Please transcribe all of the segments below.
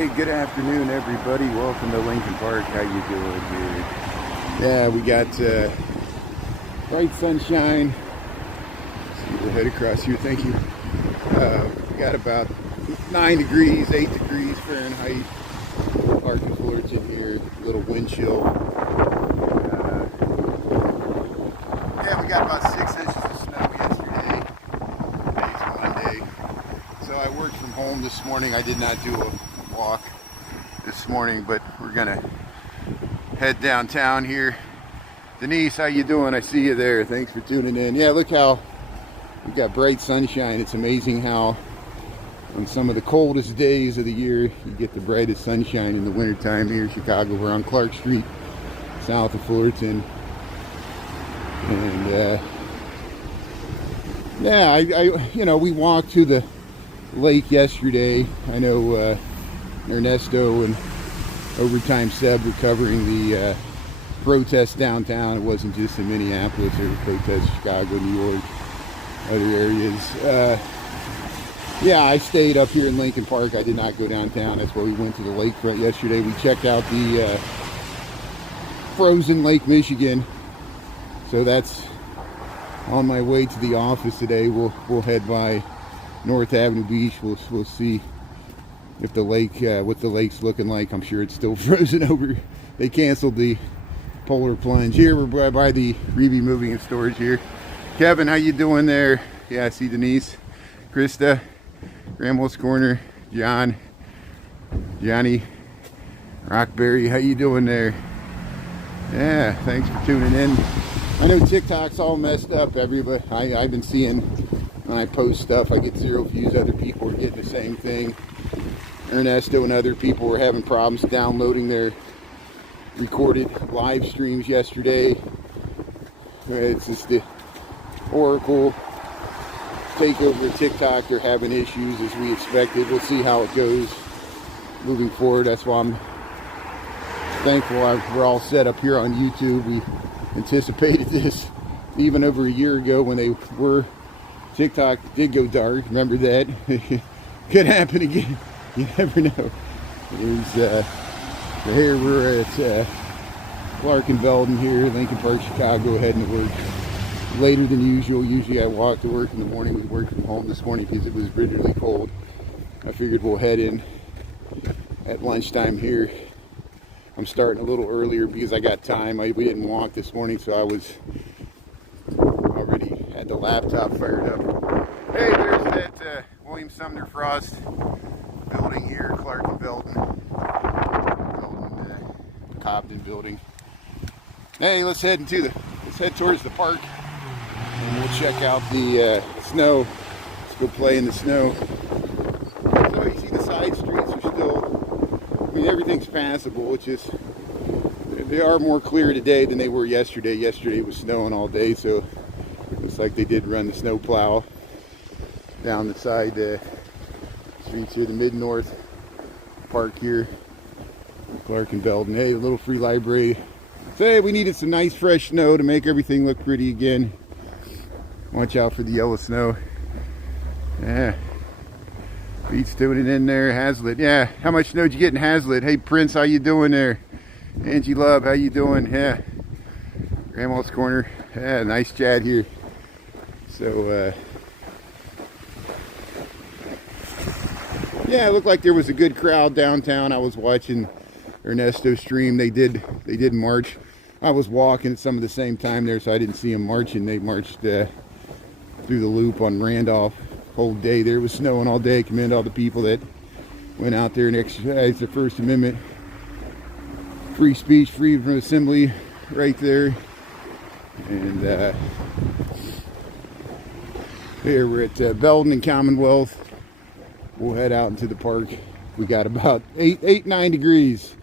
Hey, good afternoon, everybody. Welcome to Lincoln Park. How you doing here? Yeah, we got bright sunshine. Let's see, we'll head across here. Thank you. We got about 9 degrees, 8 degrees Fahrenheit. Parking floors in here. A little wind chill. Yeah, we got about 6 inches of snow yesterday. Today's Monday. So I worked from home this morning. I did not do a walk this morning, but we're gonna head downtown here. Denise, how you doing? I see you there. Thanks for tuning in. Yeah, look how we got bright sunshine. It's amazing how on some of the coldest days of the year you get the brightest sunshine in the wintertime here in Chicago. We're on Clark Street, south of Fullerton. And yeah, I we walked to the lake yesterday. I know Ernesto and Overtime Seb were covering the protest downtown. It wasn't just in Minneapolis. There were protests in Chicago, New York, other areas. Yeah, I stayed up here in Lincoln Park. I did not go downtown. That's why we went to the lakefront yesterday. We checked out the frozen Lake Michigan. So that's on my way to the office today. We'll head by North Avenue Beach. We'll see if the lake, what the lake's looking like. I'm sure it's still frozen over. They canceled the polar plunge. Here we're by the Reeby Moving and Storage here. Kevin, how you doing there? Yeah, I see Denise, Krista, Grandma's Corner, Johnny, Rockberry, how you doing there? Yeah, thanks for tuning in. I know TikTok's all messed up, everybody. I've been seeing when I post stuff, I get 0 views. Other people are getting the same thing. Ernesto and other people were having problems downloading their recorded live streams yesterday. It's just the Oracle takeover of TikTok. They're having issues as we expected. We'll see how it goes moving forward. That's why I'm thankful we're all set up here on YouTube. We anticipated this even over a year ago when they were, TikTok did go dark. Remember that? Could happen again. You never know. Here we're at Clark and Belden here, Lincoln Park, Chicago, heading to work later than usual. Usually I walk to work in the morning. We worked from home this morning because it was bitterly cold. I figured we'll head in at lunchtime here. I'm starting a little earlier because I got time. We didn't walk this morning, so I was already had the laptop fired up. Hey, there's that William Sumner Frost building here, Clark and Belden, Cobden building. Hey, let's head towards the park, and we'll check out the snow. Let's go play in the snow. So you see the side streets are still, I mean, everything's passable. It's just they are more clear today than they were yesterday. Yesterday it was snowing all day, so it looks like they did run the snow plow down the side streets here, the Mid-North Park here, Clark and Belden. Hey, a little free library. Say, we needed some nice fresh snow to make everything look pretty again. Watch out for the yellow snow. Yeah. Beats doing it in there. Hazlitt. Yeah. How much snow did you get in Hazlitt? Hey, Prince, how you doing there? Angie Love, how you doing? Yeah. Grandma's Corner. Yeah, nice chat here. So, yeah, it looked like there was a good crowd downtown. I was watching Ernesto stream. They did march. I was walking at some of the same time there, so I didn't see them marching. They marched through the loop on Randolph. Whole day there. It was snowing all day. Commend all the people that went out there and exercised their First Amendment. Free speech, freedom of assembly right there. And here we're at Belden and Commonwealth. We'll head out into the park. We got about 9 degrees.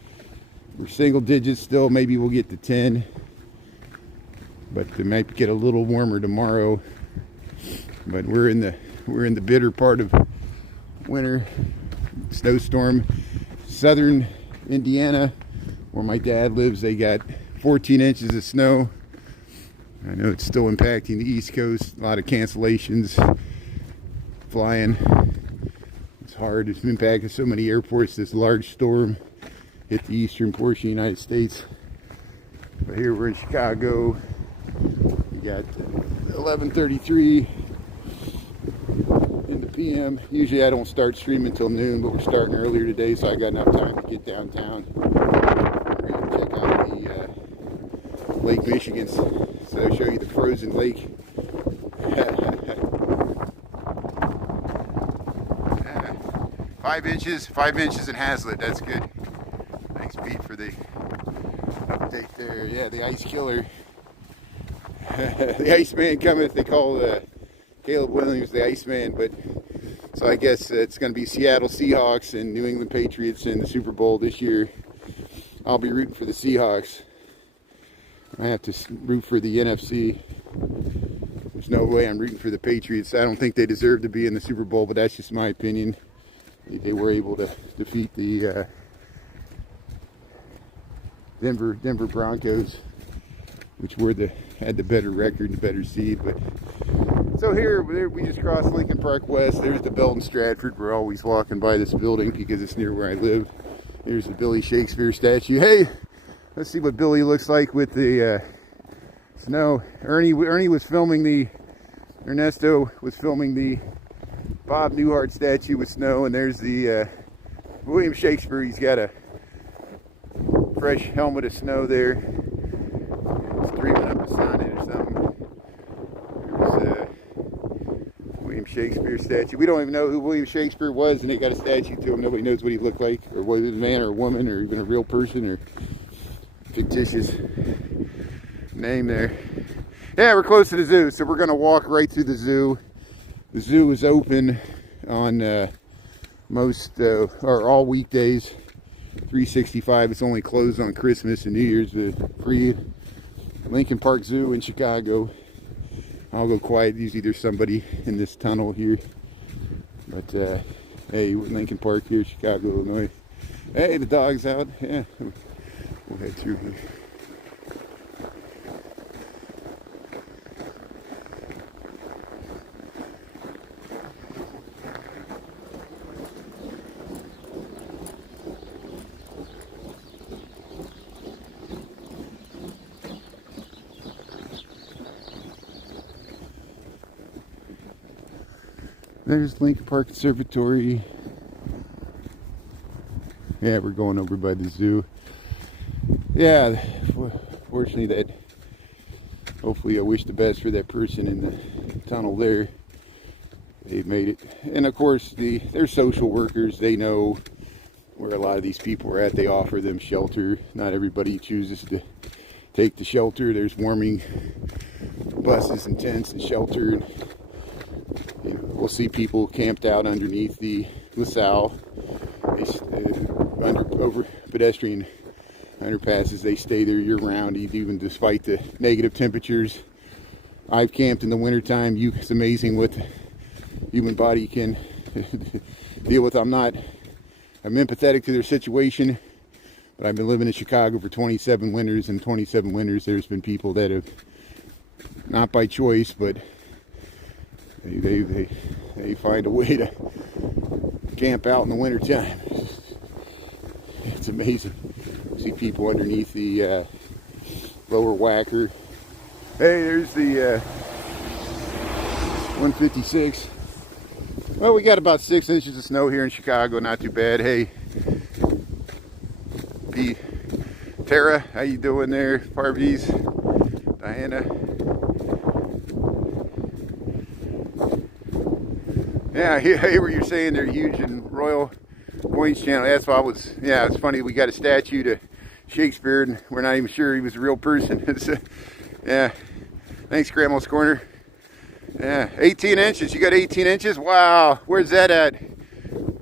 We're single digits still. Maybe we'll get to 10. But it might get a little warmer tomorrow. But we're in the bitter part of winter. Snowstorm. Southern Indiana, where my dad lives, they got 14 inches of snow. I know it's still impacting the East Coast. A lot of cancellations. Flying. hard. It's been back at so many airports. This large storm hit the eastern portion of the United States. But here we're in Chicago. We got 11:33 in the PM. Usually I don't start streaming until noon, but we're starting earlier today, so I got enough time to get downtown. We're going to check out the Lake Michigan. So I'll show you the frozen lake. 5 inches in Hazlitt. That's good. Thanks, Pete, for the update there. Yeah, the ice killer. The Iceman cometh. They call Caleb Williams the Iceman, but so I guess it's going to be Seattle Seahawks and New England Patriots in the Super Bowl this year. I'll be rooting for the Seahawks. I have to root for the NFC. There's no way I'm rooting for the Patriots. I don't think they deserve to be in the Super Bowl, but that's just my opinion. They were able to defeat the Denver Broncos, which had the better record, the better seed. But so here we just crossed Lincoln Park West. There's the Belton Stratford. We're always walking by this building because it's near where I live. There's the Billy Shakespeare statue. Hey, let's see what Billy looks like with the snow. Ernie was filming Ernesto was filming the Bob Newhart statue with snow, and there's the William Shakespeare. He's got a fresh helmet of snow there. It's dreaming up a sonnet or something. There's William Shakespeare statue. We don't even know who William Shakespeare was, and they got a statue to him. Nobody knows what he looked like, or whether he was a man or a woman, or even a real person, or fictitious name there. Yeah, we're close to the zoo, so we're going to walk right through the zoo. The zoo is open on or all weekdays, 365. It's only closed on Christmas and New Year's. Free Lincoln Park Zoo in Chicago. I'll go quiet. Usually there's somebody in this tunnel here. But hey, Lincoln Park here, Chicago, Illinois. Hey, the dog's out. Yeah, we'll head through here. There's Lincoln Park Conservatory. Yeah, we're going over by the zoo. Yeah, fortunately hopefully I wish the best for that person in the tunnel there. They've made it. And of course, they're social workers. They know where a lot of these people are at. They offer them shelter. Not everybody chooses to take the shelter. There's warming buses and tents and shelter. And, we'll see people camped out underneath the LaSalle, over pedestrian underpasses. They stay there year-round, even despite the negative temperatures. I've camped in the wintertime. It's amazing what the human body can deal with. I'm empathetic to their situation, but I've been living in Chicago for 27 winters, and 27 winters there's been people that have, not by choice, but they find a way to camp out in the wintertime. It's amazing. See people underneath the lower whacker. Hey, there's the 156. Well, we got about 6 inches of snow here in Chicago. Not too bad. Hey, Tara, how you doing there? Parviz, Diana. Yeah, I hear what you're saying. They're huge in Royal Voyage Channel. That's why it's funny. We got a statue to Shakespeare, and we're not even sure he was a real person. Yeah. Thanks, Grandma's Corner. Yeah, 18 inches. You got 18 inches? Wow. Where's that at?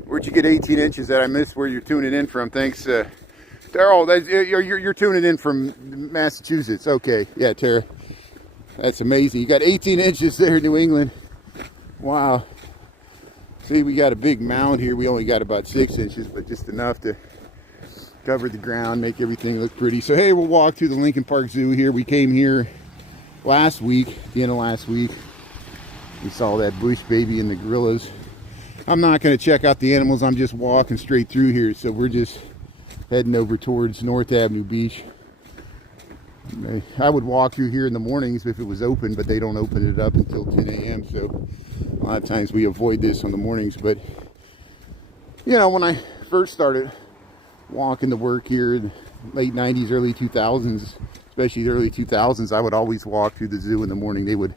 Where'd you get 18 inches at? I missed where you're tuning in from. Thanks, Daryl. You're tuning in from Massachusetts. Okay. Yeah, Tara. That's amazing. You got 18 inches there in New England. Wow. See, we got a big mound here. We only got about 6 inches, but just enough to cover the ground, make everything look pretty. So, hey, we'll walk through the Lincoln Park Zoo here. We came here last week, the end of last week. We saw that bush baby and the gorillas. I'm not going to check out the animals. I'm just walking straight through here. So we're just heading over towards North Avenue Beach. I would walk through here in the mornings if it was open, but they don't open it up until 10 a.m. So a lot of times we avoid this on the mornings. But, you know, when I first started walking to work here in the late 90s, early 2000s, especially the early 2000s, I would always walk through the zoo in the morning. They would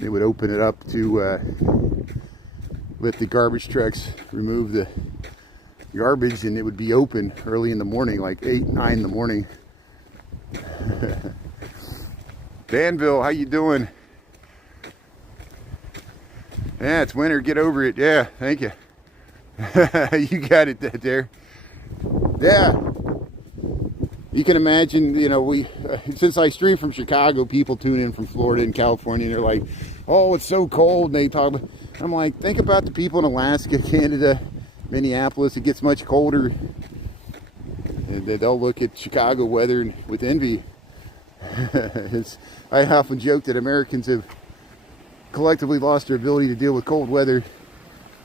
open it up to let the garbage trucks remove the garbage, and it would be open early in the morning, like 8, 9 in the morning. Danville, how you doing? Yeah, it's winter. Get over it. Yeah, thank you. You got it there. Yeah. You can imagine, you know, since I stream from Chicago, people tune in from Florida and California, and they're like, oh, it's so cold. And they talk, I'm like, think about the people in Alaska, Canada, Minneapolis. It gets much colder. And they'll look at Chicago weather with envy. I often joke that Americans have collectively lost their ability to deal with cold weather.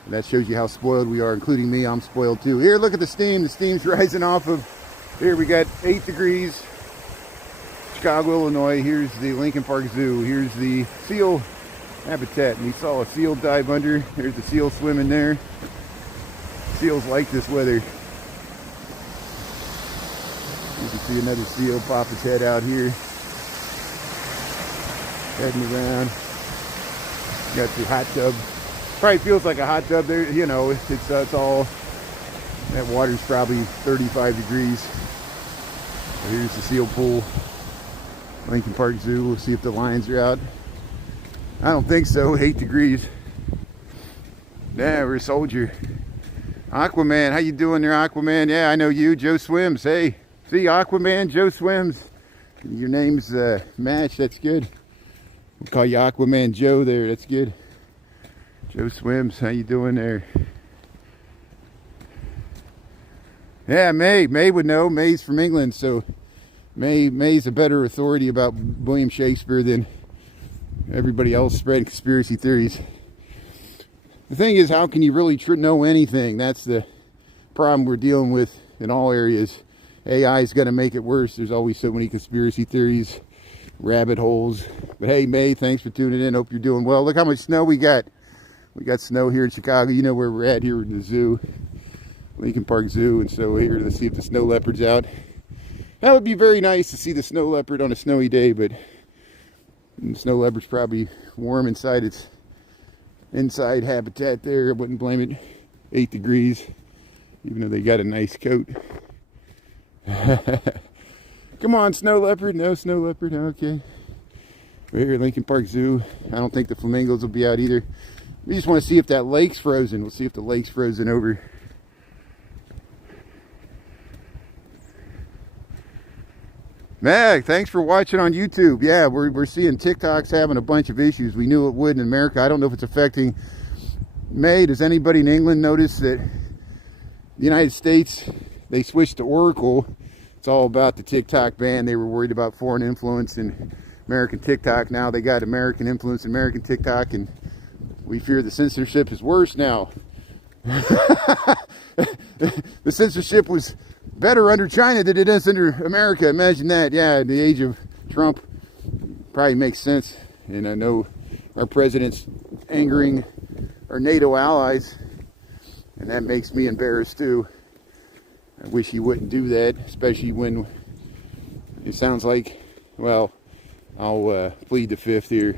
And that shows you how spoiled we are, including me. I'm spoiled too. Here, look at the steam. The steam's rising off of, here we got 8 degrees. Chicago, Illinois. Here's the Lincoln Park Zoo. Here's the seal habitat. And we saw a seal dive under. There's the seal swimming there. Seals like this weather. You can see another seal pop his head out here. Heading around. Got the hot tub. Probably feels like a hot tub there. You know, it's all, that water's probably 35 degrees. So here's the seal pool. Lincoln Park Zoo. We'll see if the lions are out. I don't think so. 8 degrees. Yeah, we're a soldier. Aquaman, how you doing there, Aquaman? Yeah, I know you. Joe Swims. Hey. See, Aquaman, Joe Swims. Your name's match. That's good. We'll call you Aquaman Joe there. That's good. Joe Swims. How you doing there? Yeah, May. May would know. May's from England, so May's a better authority about William Shakespeare than everybody else spreading conspiracy theories. The thing is, how can you really know anything? That's the problem we're dealing with in all areas. AI is going to make it worse. There's always so many conspiracy theories, rabbit holes. But hey, May, thanks for tuning in. Hope you're doing well. Look how much snow we got. We got snow here in Chicago. You know where we're at here in the zoo, Lincoln Park Zoo. And so here, let's see if the snow leopard's out. That would be very nice to see the snow leopard on a snowy day, but the snow leopard's probably warm inside its inside habitat there. I wouldn't blame it. 8 degrees, even though they got a nice coat. Come on, snow leopard. No snow leopard. Okay. We're here at Lincoln Park Zoo. I don't think the flamingos will be out either. We just want to see if that lake's frozen. We'll see if the lake's frozen over. Mag, thanks for watching on YouTube. Yeah, we're seeing TikTok's having a bunch of issues. We knew it would in America. I don't know if it's affecting May. Does anybody in England notice that the United States, they switched to Oracle? It's all about the TikTok ban. They were worried about foreign influence in American TikTok. Now they got American influence in American TikTok, and we fear the censorship is worse now. The censorship was better under China than it is under America. Imagine that. Yeah, in the age of Trump, probably makes sense. And I know our president's angering our NATO allies, and that makes me embarrassed too. I wish he wouldn't do that, especially when it sounds like, well, I'll plead the fifth here.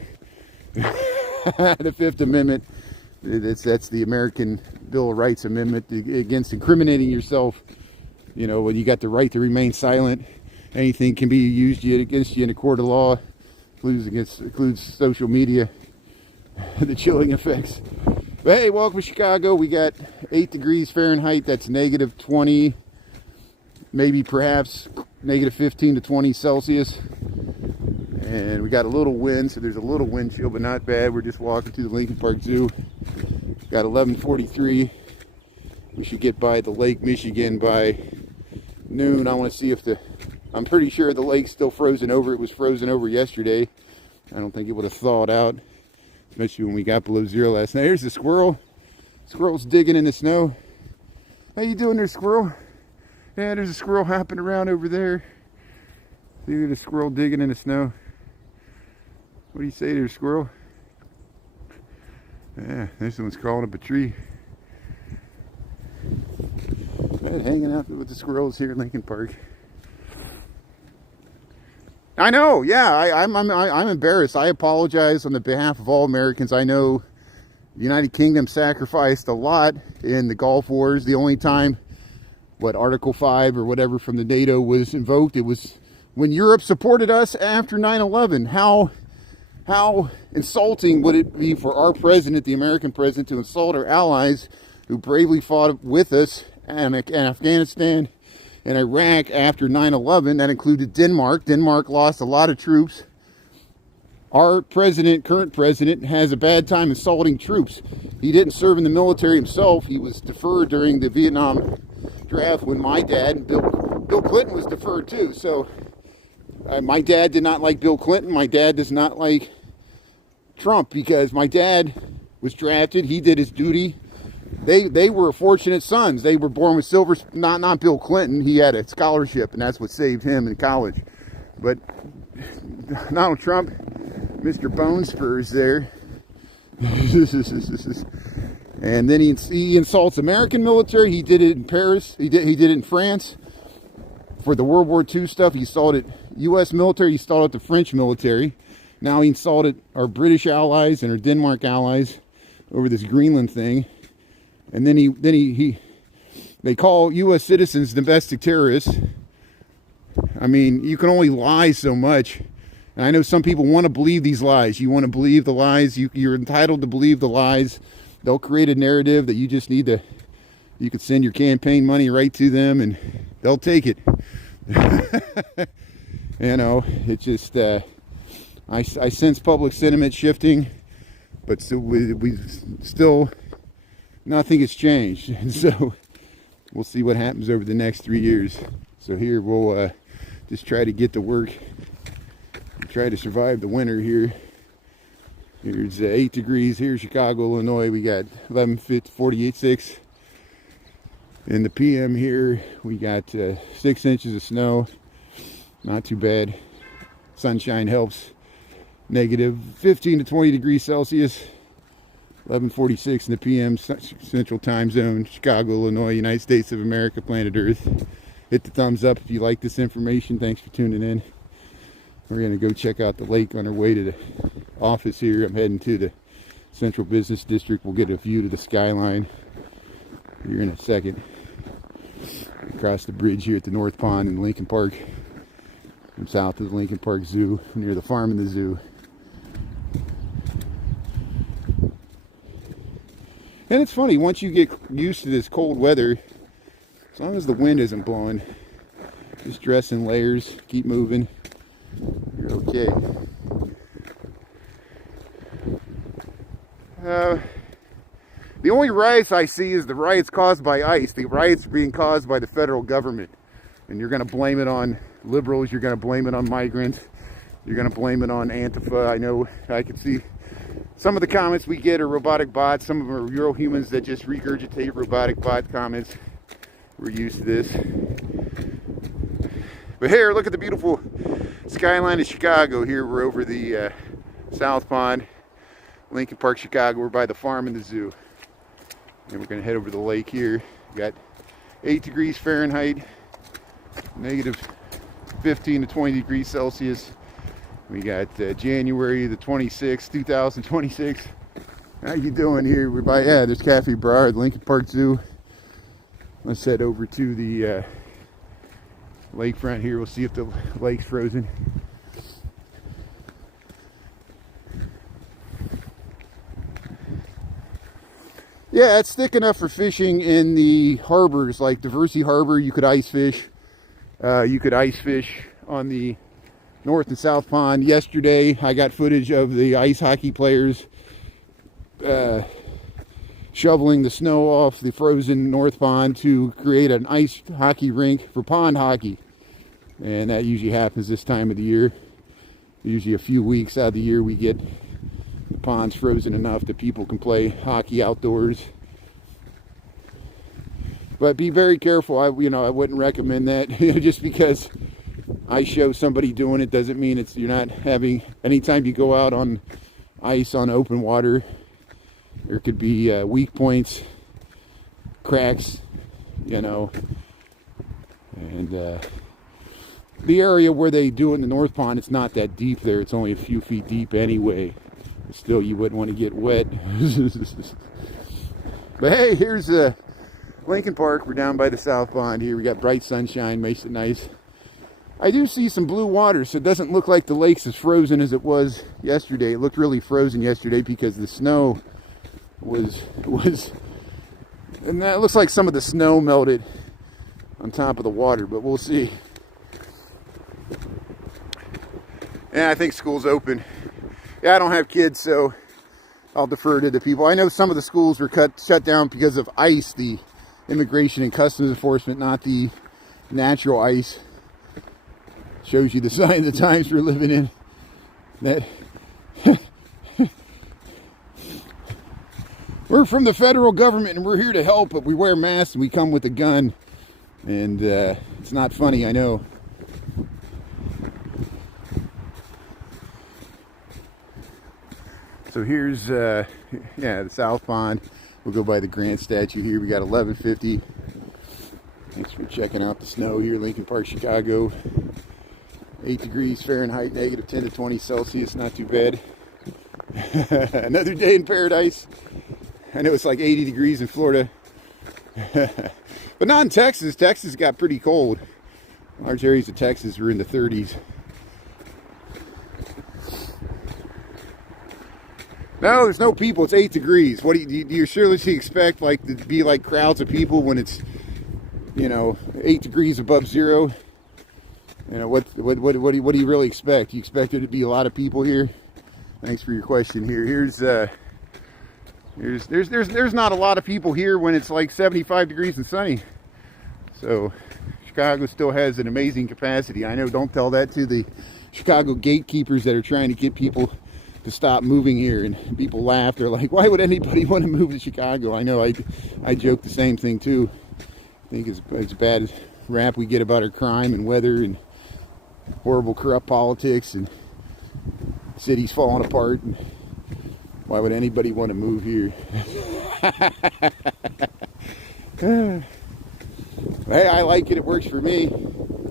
The Fifth Amendment, that's the American Bill of Rights Amendment against incriminating yourself. You know, when you got the right to remain silent, anything can be used against you in a court of law, includes social media, the chilling effects. But hey, welcome to Chicago. We got 8 degrees Fahrenheit. That's negative 20, maybe perhaps negative 15 to 20 Celsius. And we got a little wind, so there's a little wind chill, but not bad. We're just walking through the Lincoln Park Zoo. Got 11:43. We should get by the Lake Michigan by noon. I want to see if I'm pretty sure the lake's still frozen over. It was frozen over yesterday. I don't think it would have thawed out, especially when we got below zero last night. Here's the squirrel. Squirrel's digging in the snow. How you doing there, squirrel? Yeah, there's a squirrel hopping around over there. See the squirrel digging in the snow. What do you say there, squirrel? Yeah, this one's crawling up a tree. Hanging out with the squirrels here in Lincoln Park. I know, yeah, I'm embarrassed. I apologize on the behalf of all Americans. I know the United Kingdom sacrificed a lot in the Gulf Wars. The only time, Article 5 or whatever from the NATO was invoked, it was when Europe supported us after 9/11. How insulting would it be for our president, the American president, to insult our allies who bravely fought with us in Afghanistan and Iraq after 9/11? That included Denmark. Denmark lost a lot of troops. Our president, current president, has a bad time insulting troops. He didn't serve in the military himself. He was deferred during the Vietnam draft when my dad, and Bill Clinton was deferred too. So my dad did not like Bill Clinton. My dad does not like Trump because my dad was drafted. He did his duty. They were fortunate sons. They were born with silver. Not Bill Clinton. He had a scholarship, and that's what saved him in college. But Donald Trump, Mr. Bone Spurs there, and then he insults American military. He did it in Paris. He did it in France for the World War II stuff. He insulted U.S. military. He insulted the French military. Now he insulted our British allies and our Denmark allies over this Greenland thing. And then they call U.S. citizens domestic terrorists. I mean, you can only lie so much. And I know some people want to believe these lies. You want to believe the lies. You're entitled to believe the lies. They'll create a narrative that you just need to, you could send your campaign money right to them and they'll take it. You know, it's just, I sense public sentiment shifting, but so we still, nothing has changed. And so we'll see what happens over the next 3 years. So here we'll just try to get to work, try to survive the winter here. Here's 8 degrees here, Chicago, Illinois. We got 48.6. In the PM here, we got 6 inches of snow. Not too bad. Sunshine helps. Negative 15 to 20 degrees Celsius. 11:46 in the PM, Central Time Zone, Chicago, Illinois, United States of America, planet Earth. Hit the thumbs up if you like this information. Thanks for tuning in. We're going to go check out the lake on our way to the office here. I'm heading to the Central Business District. We'll get a view to the skyline here in a second. Across the bridge here at the North Pond in Lincoln Park. I'm south of the Lincoln Park Zoo, near the farm and the zoo. And it's funny, once you get used to this cold weather, as long as the wind isn't blowing, just dress in layers, keep moving, you're okay. The only riots I see is the riots caused by ICE. The riots are being caused by the federal government. And you're going to blame it on liberals, you're going to blame it on migrants, you're going to blame it on Antifa. I know, I can see some of the comments we get are robotic bots. Some of them are real humans that just regurgitate robotic bot comments. We're used to this. But here, look at the beautiful skyline of Chicago. Here we're over the South Pond, Lincoln Park, Chicago. We're by the farm and the zoo. And we're going to head over to the lake here. We got 8 degrees Fahrenheit, negative 15 to 20 degrees Celsius. We got January the 26th, 2026. How you doing here? We're by, yeah, there's Cafe Bar, Lincoln Park Zoo. Let's head over to the lakefront here. We'll see if the lake's frozen. Yeah, it's thick enough for fishing in the harbors, like Diversity Harbor. You could ice fish. You could ice fish on the North and South Pond. Yesterday, I got footage of the ice hockey players shoveling the snow off the frozen North Pond to create an ice hockey rink for pond hockey. And that usually happens this time of the year. Usually a few weeks out of the year we get the ponds frozen enough that people can play hockey outdoors. But be very careful. I wouldn't recommend that. Just because I show somebody doing it doesn't mean you're not having. Anytime you go out on ice on open water, there could be weak points, cracks, and the area where they do it in the North Pond, it's not that deep there. It's only a few feet deep anyway. Still, you wouldn't want to get wet. But hey, here's Lincoln Park. We're down by the South Pond here. We got bright sunshine, makes it nice. I do see some blue water, so it doesn't look like the lake's as frozen as it was yesterday. It looked really frozen yesterday because the snow was and that looks like some of the snow melted on top of the water, but we'll see. Yeah, I think school's open. Yeah, I don't have kids, so I'll defer to the people. I know some of the schools were shut down because of ice, the Immigration and Customs Enforcement, not the natural ice. Shows you the sign of the times we're living in. That we're from the federal government and we're here to help, but we wear masks and we come with a gun. And it's not funny, I know. So here's, the South Pond. We'll go by the Grant statue here. We got 1150. Thanks for checking out the snow here, Lincoln Park, Chicago. 8 degrees Fahrenheit, negative 10 to 20 Celsius. Not too bad. Another day in paradise. I know it's like 80 degrees in Florida. But not in Texas. Texas got pretty cold. Large areas of Texas were in the 30s. No, there's no people. It's 8 degrees. What do you surely expect like to be like crowds of people when it's 8 degrees above zero? What do you really expect? You expect there to be a lot of people here? Thanks for your question. There's not a lot of people here when it's like 75 degrees and sunny. So Chicago still has an amazing capacity. I know. Don't tell that to the Chicago gatekeepers that are trying to get people to stop moving here, and people laugh. They're like, why would anybody want to move to Chicago? I know. I joke the same thing too. I think it's bad as rap we get about our crime and weather and horrible corrupt politics and cities falling apart, and why would anybody want to move here? Hey, I like it. It works for me.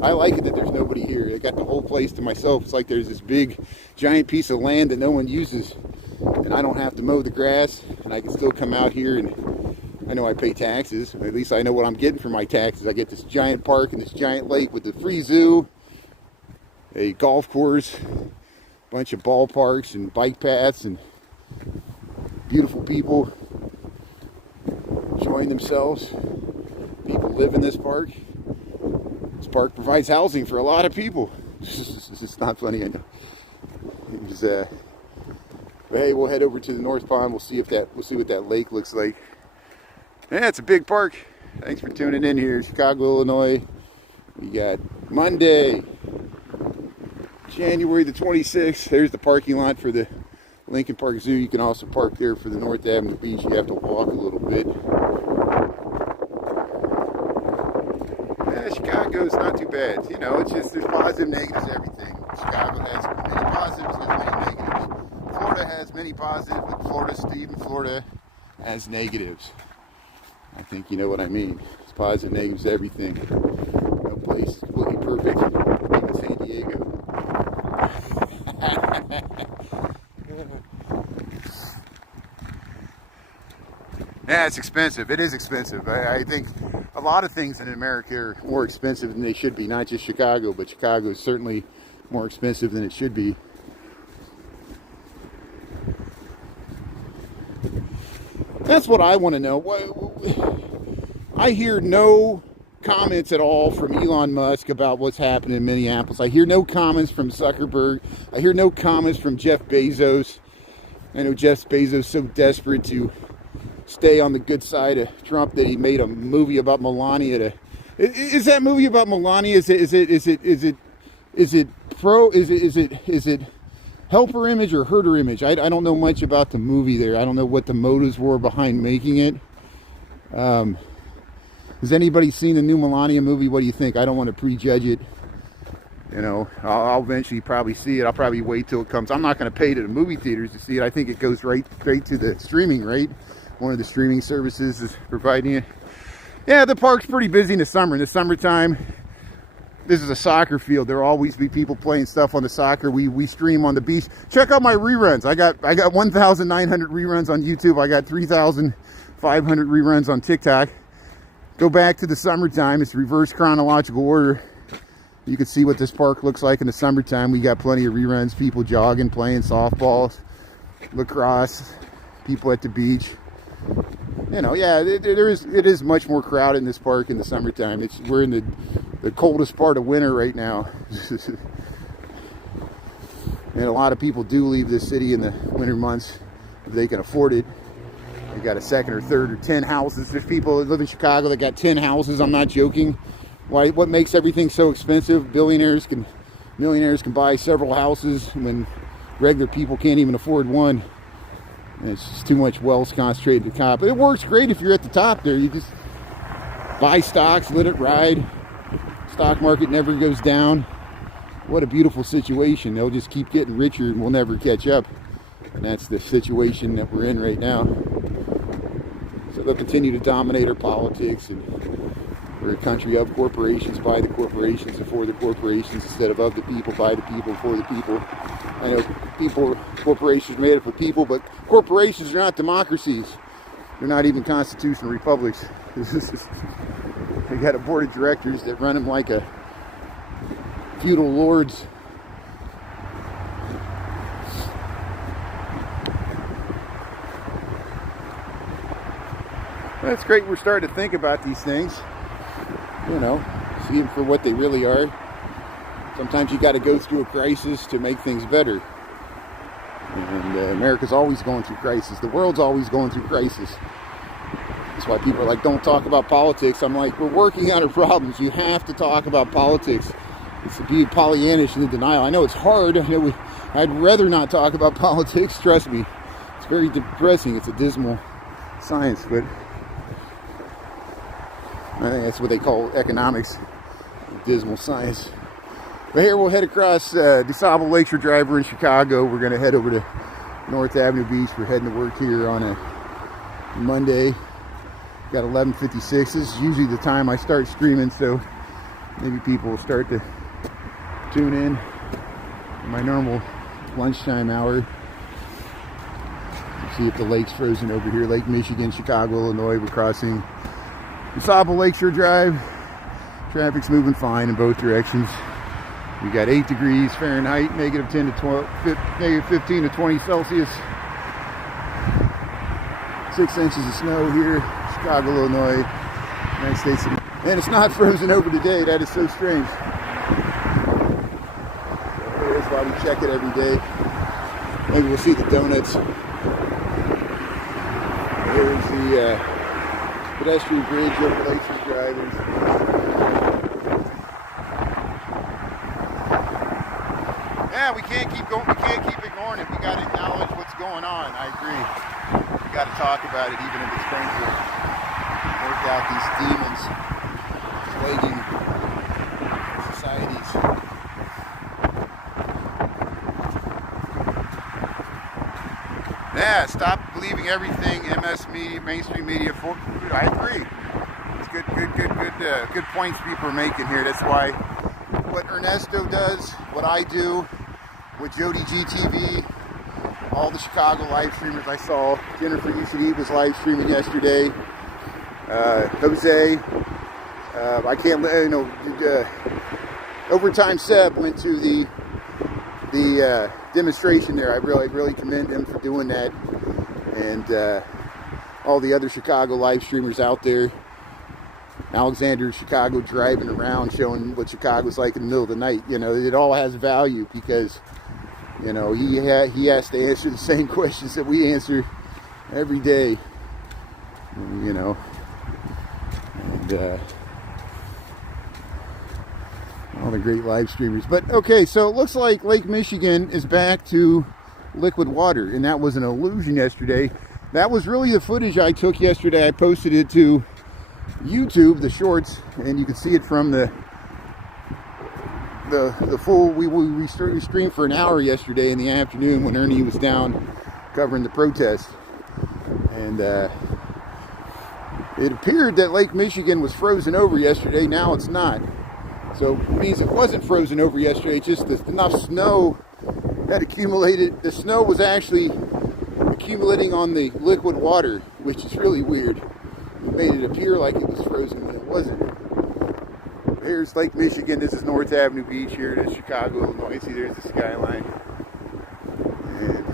I like it that there's nobody here. I got the whole place to myself. It's like there's this big giant piece of land that no one uses, and I don't have to mow the grass, and I can still come out here, and I know I pay taxes. At least I know what I'm getting for my taxes. I get this giant park and this giant lake with the free zoo, a golf course, a bunch of ballparks and bike paths, and beautiful people enjoying themselves. People live in this park. This park provides housing for a lot of people. It's not funny, I know. But hey, we'll head over to the North Pond. We'll see what that lake looks like. Yeah, it's a big park. Thanks for tuning in here, Chicago, Illinois. We got Monday, January the 26th. There's the parking lot for the Lincoln Park Zoo. You can also park there for the North Avenue Beach. You have to walk a little bit. Chicago's not too bad. It's just there's positive, negatives, everything. Chicago has many positives, has many negatives. Florida has many positives, but Florida has negatives. I think you know what I mean. It's positive, negatives, everything. No place is completely perfect. Even San Diego. Yeah, it's expensive. It is expensive. I think a lot of things in America are more expensive than they should be. Not just Chicago, but Chicago is certainly more expensive than it should be. That's what I want to know. I hear no comments at all from Elon Musk about what's happening in Minneapolis. I hear no comments from Zuckerberg. I hear no comments from Jeff Bezos. I know Jeff Bezos is so desperate to stay on the good side of Trump that he made a movie about Melania. Is that movie about Melania? Is it help her image or hurt her image? I don't know much about the movie there. I don't know what the motives were behind making it. Has anybody seen the new Melania movie? What do you think? I don't want to prejudge it. You know, I'll eventually probably see it. I'll probably wait till it comes. I'm not going to pay to the movie theaters to see it. I think it goes straight to the streaming, right? One of the streaming services is providing it. Yeah, the park's pretty busy in the summer. In the summertime, this is a soccer field. There'll always be people playing stuff on the soccer. We stream on the beach. Check out my reruns. I got 1,900 reruns on YouTube. I got 3,500 reruns on TikTok. Go back to the summertime. It's reverse chronological order. You can see what this park looks like in the summertime. We got plenty of reruns, people jogging, playing softball, lacrosse, people at the beach. You know, yeah, it is much more crowded in this park in the summertime. We're in the coldest part of winter right now. And a lot of people do leave this city in the winter months if they can afford it. They got a second or third or 10 houses. There's people that live in Chicago that got 10 houses. I'm not joking. Why? What makes everything so expensive? Millionaires can buy several houses when regular people can't even afford one. And it's just too much wealth concentrated at the top. But it works great if you're at the top there. You just buy stocks, let it ride. Stock market never goes down. What a beautiful situation. They'll just keep getting richer and we'll never catch up. And that's the situation that we're in right now. So they'll continue to dominate our politics, and we're a country of corporations, by the corporations, and for the corporations, instead of the people, by the people, for the people. I know corporations are made up of people, but corporations are not democracies. They're not even constitutional republics. They got a board of directors that run them like a feudal lords. That's great. We're starting to think about these things. You know, see them for what they really are. Sometimes you got to go through a crisis to make things better. And America's always going through crisis. The world's always going through crisis. That's why people are like, don't talk about politics. I'm like, we're working on our problems. You have to talk about politics. It's to be Pollyannish and in denial. I know it's hard. I know I'd rather not talk about politics. Trust me. It's very depressing. It's a dismal science, but I think that's what they call economics, dismal science. But here we'll head across DeSable Lakeshore Drive. We're in Chicago. We're going to head over to North Avenue Beach. We're heading to work here on a Monday. Got 11:56. This is usually the time I start streaming, so maybe people will start to tune in. My normal lunchtime hour. See if the lake's frozen over here. Lake Michigan, Chicago, Illinois. We're crossing DeSable Lakeshore Drive. Traffic's moving fine in both directions. We got 8 degrees Fahrenheit, negative 10 to 12, negative 15 to 20 Celsius. 6 inches of snow here, Chicago, Illinois, United States. And it's not frozen over today. That is so strange. That's why we check it every day. Maybe we'll see the donuts. There's the pedestrian bridge over Lakeshore Drive. Yeah, we can't keep going. We can't keep ignoring it. We got to acknowledge what's going on. I agree. We got to talk about it, even if it's painful. Work out these demons plaguing societies. Yeah, stop believing everything MS media, mainstream media. I agree. It's good points people are making here. That's why what Ernesto does, what I do, with Jody GTV, all the Chicago live streamers I saw. Jennifer You Should Eat was live streaming yesterday. Jose, I can't, Overtime Seb went to the demonstration there. I really commend him for doing that, and all the other Chicago live streamers out there. Alexander, Chicago, driving around, showing what Chicago's like in the middle of the night. You know, it all has value because, you know, he has to answer the same questions that we answer every day. You know, and all the great live streamers. But okay, so it looks like Lake Michigan is back to liquid water, and that was an illusion yesterday. That was really the footage I took yesterday. I posted it to YouTube, the shorts, and you can see it from the full. We streamed for an hour yesterday in the afternoon when Ernie was down covering the protest, and it appeared that Lake Michigan was frozen over yesterday. Now it's not, so it means it wasn't frozen over yesterday. It's just enough snow had accumulated. The snow was actually accumulating on the liquid water, which is really weird. It made it appear like it was frozen when it wasn't. Here's Lake Michigan. This is North Avenue Beach. Here it is, Chicago, Illinois. See, there's the skyline. And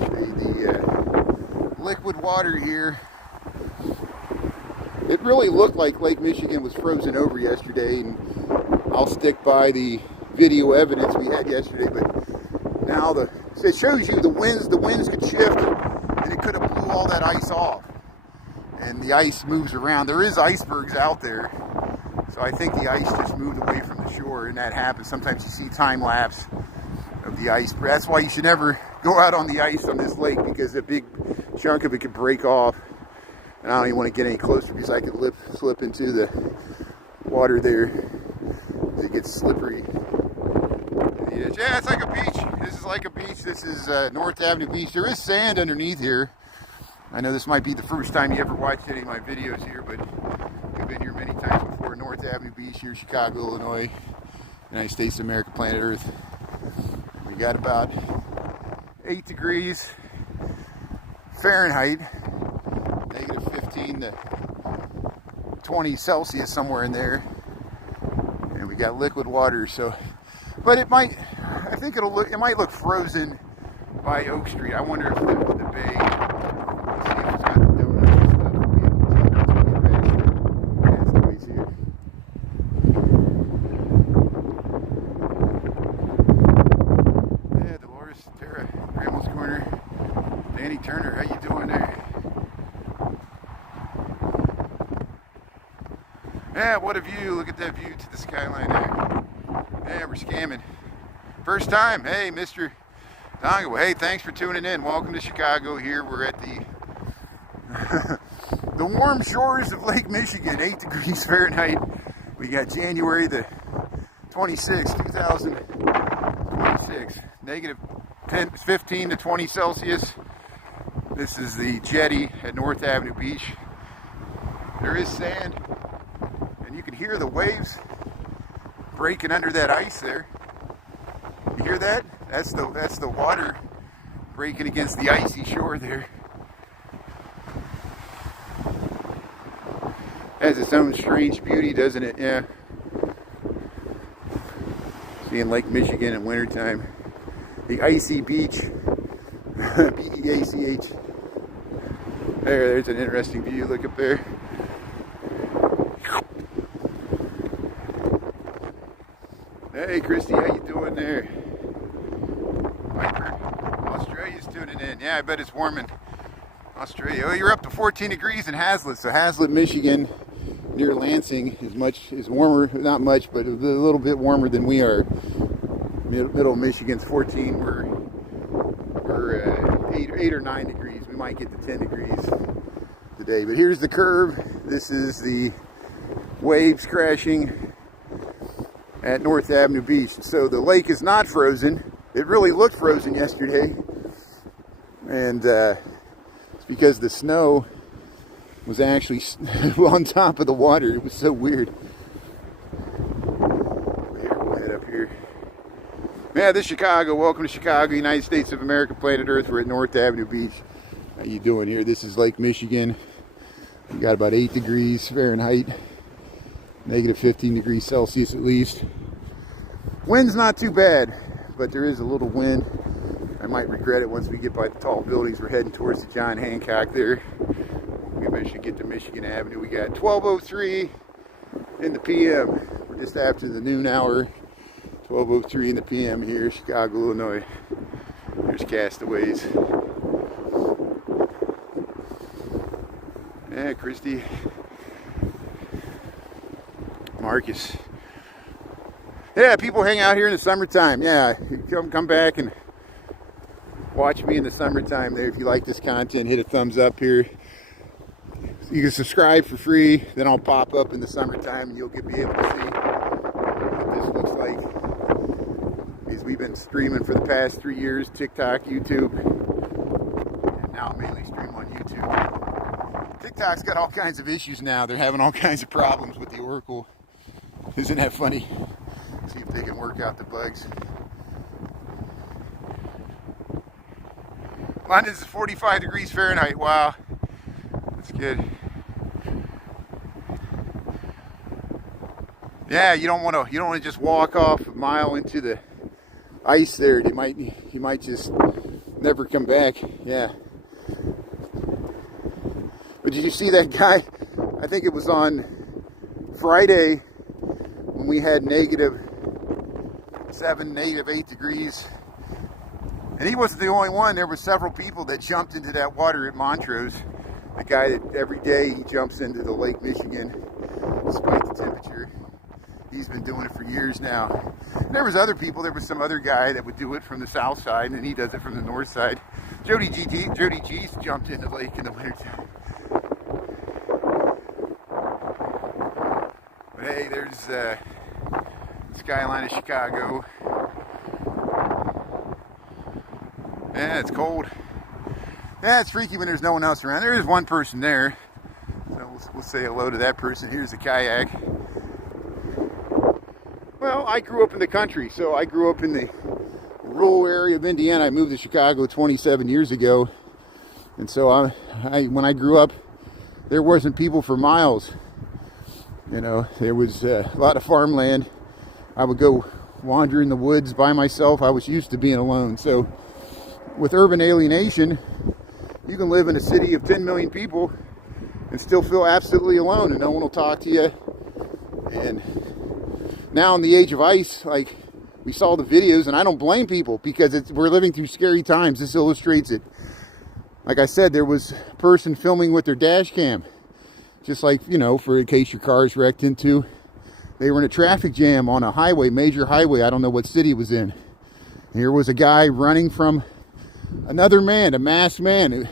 show you the liquid water here. It really looked like Lake Michigan was frozen over yesterday, and I'll stick by the video evidence we had yesterday. But now it shows you the winds could shift, and it could have blew all that ice off. And the ice moves around. There is icebergs out there, so I think the ice just moved away from the shore, and that happens. Sometimes you see time lapse of the ice. That's why you should never go out on the ice on this lake, because a big chunk of it could break off. And I don't even want to get any closer because I could slip into the water there. It gets slippery. Yeah, it's like a beach. This is like a beach. This is North Avenue Beach. There is sand underneath here. I know this might be the first time you ever watched any of my videos here, but we've been here many times before. North Avenue Beach here, Chicago, Illinois, United States of America, planet Earth. We got about 8 degrees Fahrenheit, negative 15 to 20 Celsius, somewhere in there. And we got liquid water, so, but it might, I think it might look frozen by Oak Street. I wonder if the bay, let's see if it's got the donuts and stuff. That's the ways here. Yeah, Dolores, Tara, Grandma's Corner, Danny Turner, how you doing there? Yeah, what a view. Look at that view to the skyline there. Yeah, we're scamming. First time. Hey, Mr. Dongo. Hey, thanks for tuning in. Welcome to Chicago here. We're at the the warm shores of Lake Michigan, 8 degrees Fahrenheit. We got January the 26th, 2026. Negative 15 to 20 Celsius. This is the jetty at North Avenue Beach. There is sand. You can hear the waves breaking under that ice there. You hear that? That's the water breaking against the icy shore there. Has its own strange beauty, doesn't it? Yeah. Seeing Lake Michigan in wintertime. The icy beach. B-E-A-C-H. There's an interesting view. Look up there. Hey Christy, how you doing there? Viper, Australia's tuning in. Yeah, I bet it's warm in Australia. Oh, you're up to 14 degrees in Hazlitt. So Hazlitt, Michigan, near Lansing, is warmer, not much, but a little bit warmer than we are. Middle Michigan's 14. We're 8 or 9 degrees. We might get to 10 degrees today. But here's the curve. This is the waves crashing at North Avenue Beach. So the lake is not frozen. It really looked frozen yesterday, and it's because the snow was actually on top of the water. It was so weird. We'll head up here. Yeah, this is Chicago. Welcome to Chicago, United States of America, planet Earth. We're at North Avenue Beach. How you doing here? This is Lake Michigan. We got about 8 degrees Fahrenheit. Negative 15 degrees Celsius at least. Wind's not too bad, but there is a little wind. I might regret it once we get by the tall buildings. We're heading towards the John Hancock there. We eventually get to Michigan Avenue. We got 12:03 in the PM. We're just after the noon hour. 12:03 in the PM here, Chicago, Illinois. There's Castaways. Yeah, Christy. Marcus. Yeah, people hang out here in the summertime. Yeah, come back and watch me in the summertime there. If you like this content, hit a thumbs up here. You can subscribe for free, then I'll pop up in the summertime and you'll be able to see what this looks like. Because we've been streaming for the past 3 years, TikTok, YouTube, and now I mainly stream on YouTube. TikTok's got all kinds of issues now. They're having all kinds of problems with the Oracle. Isn't that funny? See if they can work out the bugs. London's 45 degrees Fahrenheit. Wow, that's good. Yeah, you don't want to just walk off a mile into the ice there. You might just never come back. Yeah. But did you see that guy? I think it was on Friday when we had -7, -8 degrees. And he wasn't the only one. There were several people that jumped into that water at Montrose. The guy that every day he jumps into the Lake Michigan despite the temperature. He's been doing it for years now. And there was other people. There was some other guy that would do it from the south side, and he does it from the north side. Jody G's jumped in the lake in the wintertime. But hey, there's skyline of Chicago. Yeah, it's cold. Yeah, it's freaky when there's no one else around. There is one person there. So we'll say hello to that person. Here's the kayak. Well, I grew up in the country, so I grew up in the rural area of Indiana. I moved to Chicago 27 years ago. And so when I grew up, there wasn't people for miles. You know, there was a lot of farmland. I would go wander in the woods by myself. I was used to being alone. So with urban alienation, you can live in a city of 10 million people and still feel absolutely alone, and no one will talk to you. And now in the age of ice, like we saw the videos, and I don't blame people because we're living through scary times. This illustrates it. Like I said, there was a person filming with their dash cam, just like, you know, for in case your car is wrecked into. They were in a traffic jam on a highway, major highway. I don't know what city it was in. Here was a guy running from another man, a masked man.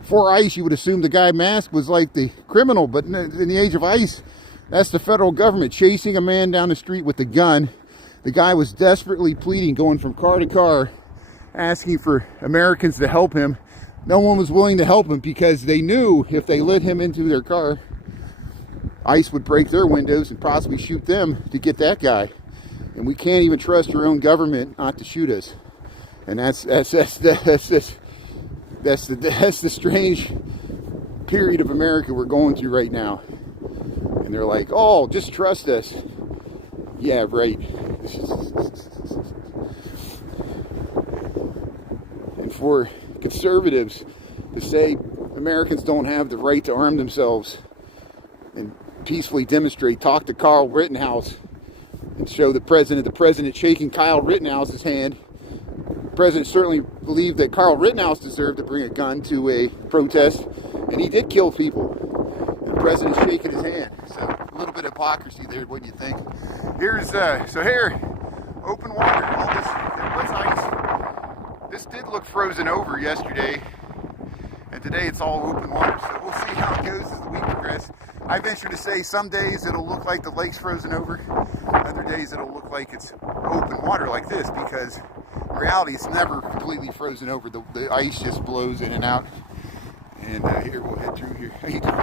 Before ice, you would assume the guy masked was like the criminal, but in the age of ice, that's the federal government chasing a man down the street with a gun. The guy was desperately pleading, going from car to car, asking for Americans to help him. No one was willing to help him because they knew if they let him into their car, ICE would break their windows and possibly shoot them to get that guy. And we can't even trust your own government not to shoot us. And that's the strange period of America we're going through right now. And they're like, oh, just trust us. Yeah, right. And for conservatives to say Americans don't have the right to arm themselves and peacefully demonstrate, talk to Kyle Rittenhouse and show the president shaking Kyle Rittenhouse's hand. The president certainly believed that Kyle Rittenhouse deserved to bring a gun to a protest, and he did kill people. And the president's shaking his hand. So a little bit of hypocrisy there, what do you think? Here's, so here, open water. All this, there was ice. This did look frozen over yesterday, and today it's all open water. So we'll see how it goes as the week progresses. I venture to say some days it'll look like the lake's frozen over. Other days it'll look like it's open water like this, because in reality it's never completely frozen over. The ice just blows in and out. And here, we'll head through here. How you doing?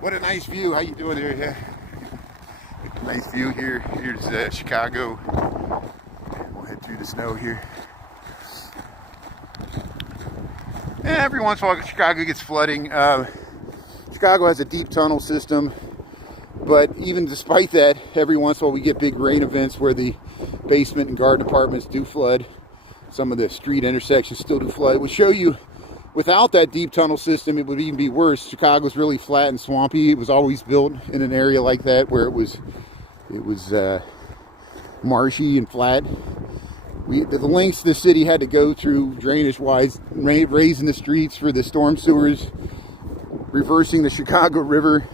What a nice view. How you doing there? Yeah. Nice view here. Here's Chicago. And we'll head through the snow here. And every once in a while Chicago gets flooding. Chicago has a deep tunnel system, but even despite that, every once in a while we get big rain events where the basement and garden apartments do flood. Some of the street intersections still do flood. It would show you without that deep tunnel system it would even be worse. Chicago's really flat and swampy. It was always built in an area like that where it was marshy and flat. The lengths the city had to go through drainage-wise, raising the streets for the storm sewers, reversing the Chicago River.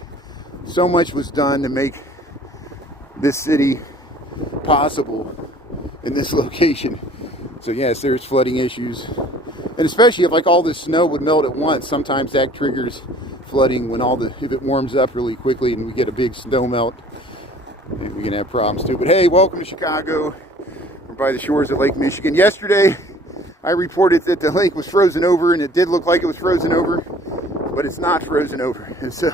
So much was done to make this city possible in this location. So yes, there's flooding issues. And especially if like all this snow would melt at once, sometimes that triggers flooding when if it warms up really quickly and we get a big snow melt, and we can have problems too. But hey, welcome to Chicago. We're by the shores of Lake Michigan. Yesterday, I reported that the lake was frozen over, and it did look like it was frozen over, but it's not frozen over. And so,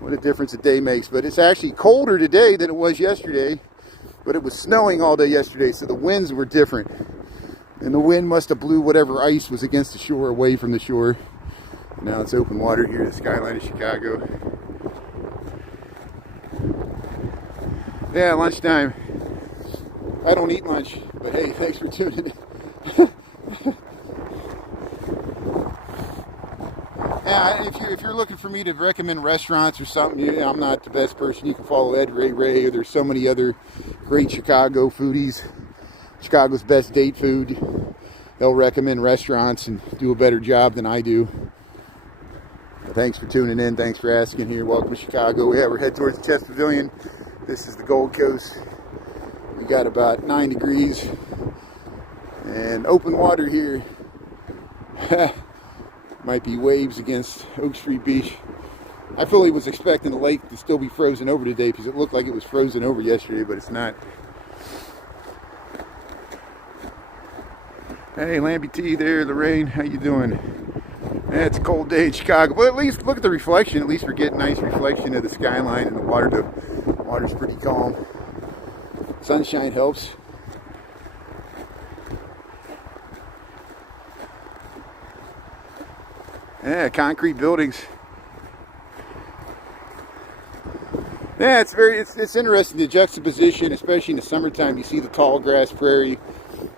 what a difference a day makes. But it's actually colder today than it was yesterday, but it was snowing all day yesterday, so the winds were different. And the wind must have blew whatever ice was against the shore away from the shore. Now it's open water here, the skyline of Chicago. Yeah, lunchtime. I don't eat lunch, but hey, thanks for tuning in. Yeah, if you're looking for me to recommend restaurants or something, I'm not the best person. You can follow Ed Ray, or there's so many other great Chicago foodies. Chicago's best date food. They'll recommend restaurants and do a better job than I do. But thanks for tuning in. Thanks for asking here. Welcome to Chicago. Yeah, we're headed towards the Chess Pavilion. This is the Gold Coast. We got about 9 degrees and open water here. Might be waves against Oak Street Beach. I fully was expecting the lake to still be frozen over today because it looked like it was frozen over yesterday, but it's not. Hey, Lambie T there, Lorraine, how you doing? Yeah, it's a cold day in Chicago, but at least look at the reflection. At least we're getting nice reflection of the skyline and the water. The water's pretty calm. Sunshine helps. Yeah, concrete buildings. Yeah, it's interesting, the juxtaposition, especially in the summertime. You see the tall grass prairie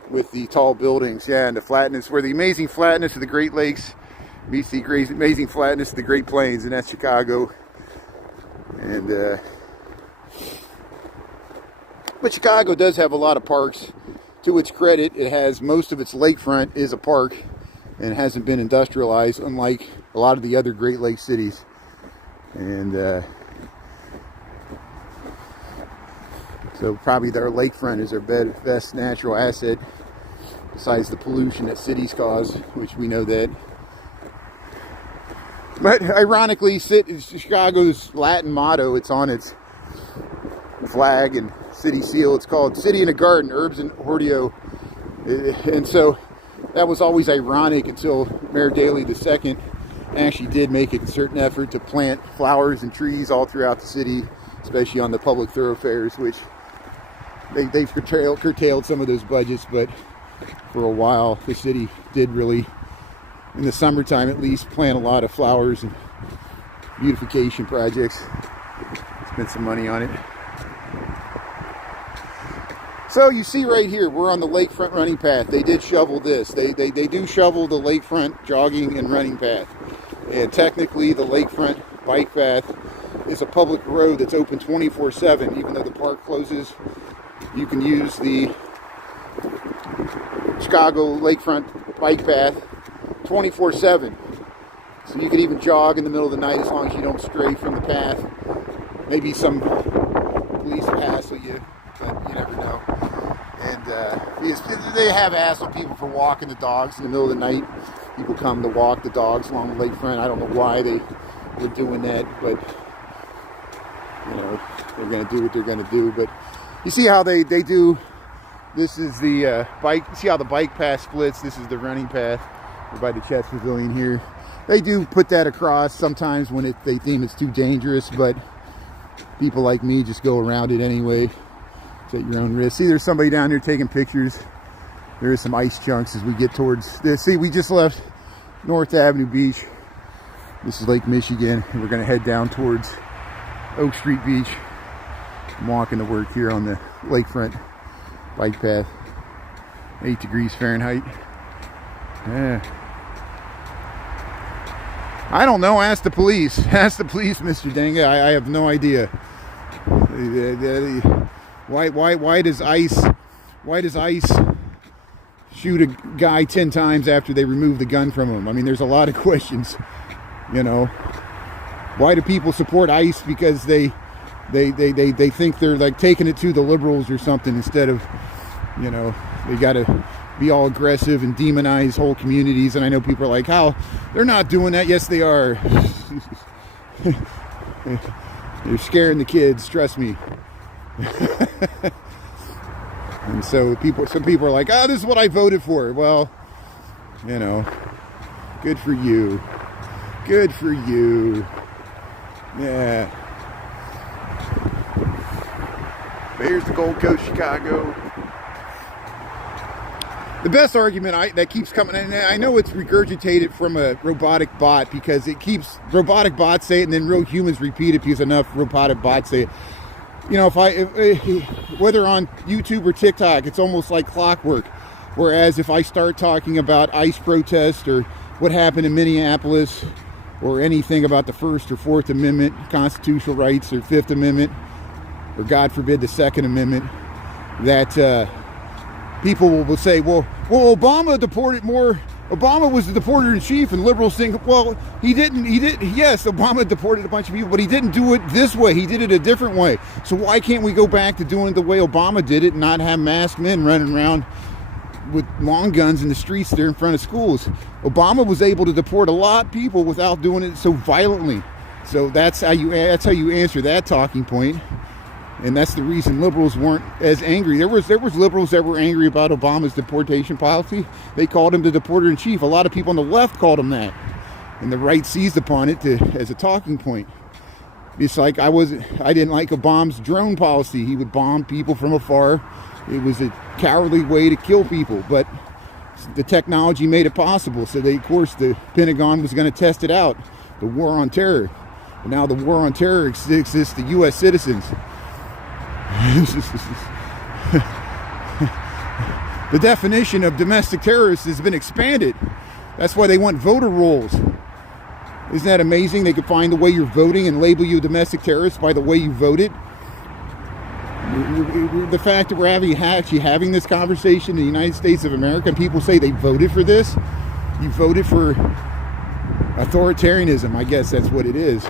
with the tall buildings, yeah, and the flatness, where the amazing flatness of the Great Lakes meets the amazing flatness of the Great Plains, and that's Chicago. And but Chicago does have a lot of parks. To its credit, it has most of its lakefront is a park and hasn't been industrialized, unlike a lot of the other Great Lakes cities. And so probably their lakefront is their best natural asset, besides the pollution that cities cause, which we know that. But ironically, Chicago's Latin motto, it's on its flag and city seal, it's called City in a Garden, Herbs and Hortio. And so that was always ironic until Mayor Daley II actually did make a certain effort to plant flowers and trees all throughout the city, especially on the public thoroughfares, which they've curtailed some of those budgets, but for a while the city did really, in the summertime at least, plant a lot of flowers and beautification projects. Spent some money on it. So you see right here, we're on the lakefront running path. They did shovel this. They do shovel the lakefront jogging and running path. And technically the lakefront bike path is a public road that's open 24/7. Even though the park closes, you can use the Chicago lakefront bike path 24/7. So you can even jog in the middle of the night as long as you don't stray from the path. Maybe some police will hassle you, but you never know. And they have hassled people for walking the dogs in the middle of the night. People come to walk the dogs along the lakefront. I don't know why they were doing that, but you know, they're going to do what they're going to do. But you see how they do. This is the bike. See how the bike path splits. This is the running path. We're by the Chess Pavilion here. They do put that across sometimes when they deem it's too dangerous, but people like me just go around it anyway. It's at your own risk. See, there's somebody down there taking pictures. There is some ice chunks as we get towards this. See, we just left North Avenue Beach. This is Lake Michigan, and we're going to head down towards Oak Street Beach. I'm walking to work here on the lakefront bike path. 8 degrees Fahrenheit. Yeah. I don't know. Ask the police. Ask the police, Mr. Denga. I have no idea. Why does ICE shoot a guy 10 times after they remove the gun from him? I mean, there's a lot of questions. You know, why do people support ICE? Because they think they're like taking it to the liberals or something, instead of, you know, they got to be all aggressive and demonize whole communities. And I know people are like, how? They're not doing that. Yes, they are. They're scaring the kids, trust me. And so some people are like, oh, this is what I voted for. Well, you know, good for you. Good for you. Yeah. But here's the Gold Coast, Chicago. The best argument that keeps coming, and I know it's regurgitated from a robotic bot, because it keeps, robotic bots say it and then real humans repeat it because enough robotic bots say it. You know, whether on YouTube or TikTok, it's almost like clockwork. Whereas if I start talking about ICE protests or what happened in Minneapolis, or anything about the First or Fourth Amendment, constitutional rights, or Fifth Amendment, or God forbid the Second Amendment, that people will say, well, Obama deported more. Obama was the deporter in chief, and liberals think, well, he didn't. Yes, Obama deported a bunch of people, but he didn't do it this way. He did it a different way. So why can't we go back to doing it the way Obama did it and not have masked men running around with long guns in the streets there in front of schools? Obama was able to deport a lot of people without doing it so violently. So that's how you answer that talking point. And that's the reason liberals weren't as angry. There was liberals that were angry about Obama's deportation policy. They called him the deporter in chief. A lot of people on the left called him that, and the right seized upon it as a talking point. It's like I didn't like Obama's drone policy. He would bomb people from afar. It was a cowardly way to kill people, but the technology made it possible. So of course, the Pentagon was going to test it out. The war on terror. And now the war on terror exists to U.S. citizens. The definition of domestic terrorists has been expanded. That's why they want voter rolls. Isn't that amazing? They could find the way you're voting and label you a domestic terrorist by the way you voted. The fact that we're actually having this conversation in the United States of America, and people say they voted for this. You voted for authoritarianism. I guess that's what it is.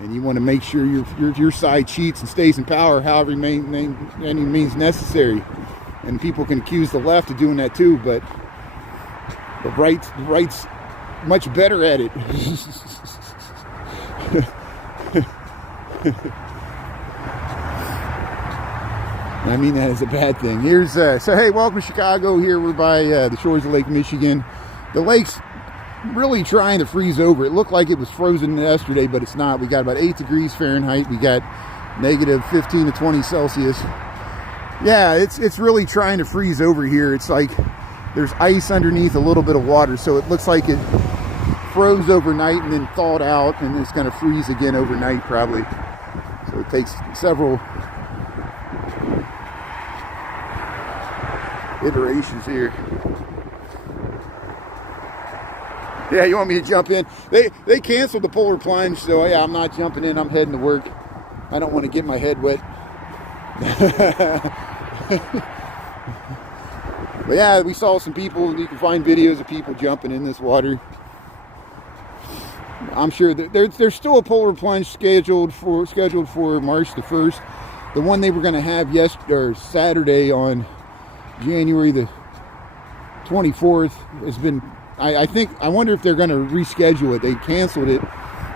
And you want to make sure your side cheats and stays in power however any means necessary. And people can accuse the left of doing that too, but the right's much better at it. I mean that as a bad thing. Here's so hey, welcome to Chicago. Here we're by the shores of Lake Michigan. The lake's really trying to freeze over. It looked like it was frozen yesterday, but it's not. We got about 8 degrees Fahrenheit. We got negative 15 to 20 Celsius. Yeah, it's really trying to freeze over here. It's like there's ice underneath a little bit of water, so it looks like it froze overnight and then thawed out, and it's going to freeze again overnight probably. So it takes several iterations here. Yeah, you want me to jump in? They canceled the polar plunge, so yeah, I'm not jumping in. I'm heading to work. I don't want to get my head wet. But yeah, we saw some people. You can find videos of people jumping in this water. I'm sure that there's still a polar plunge scheduled for March the 1st. The one they were going to have Saturday on January the 24th has been. I wonder if they're going to reschedule it. They canceled it.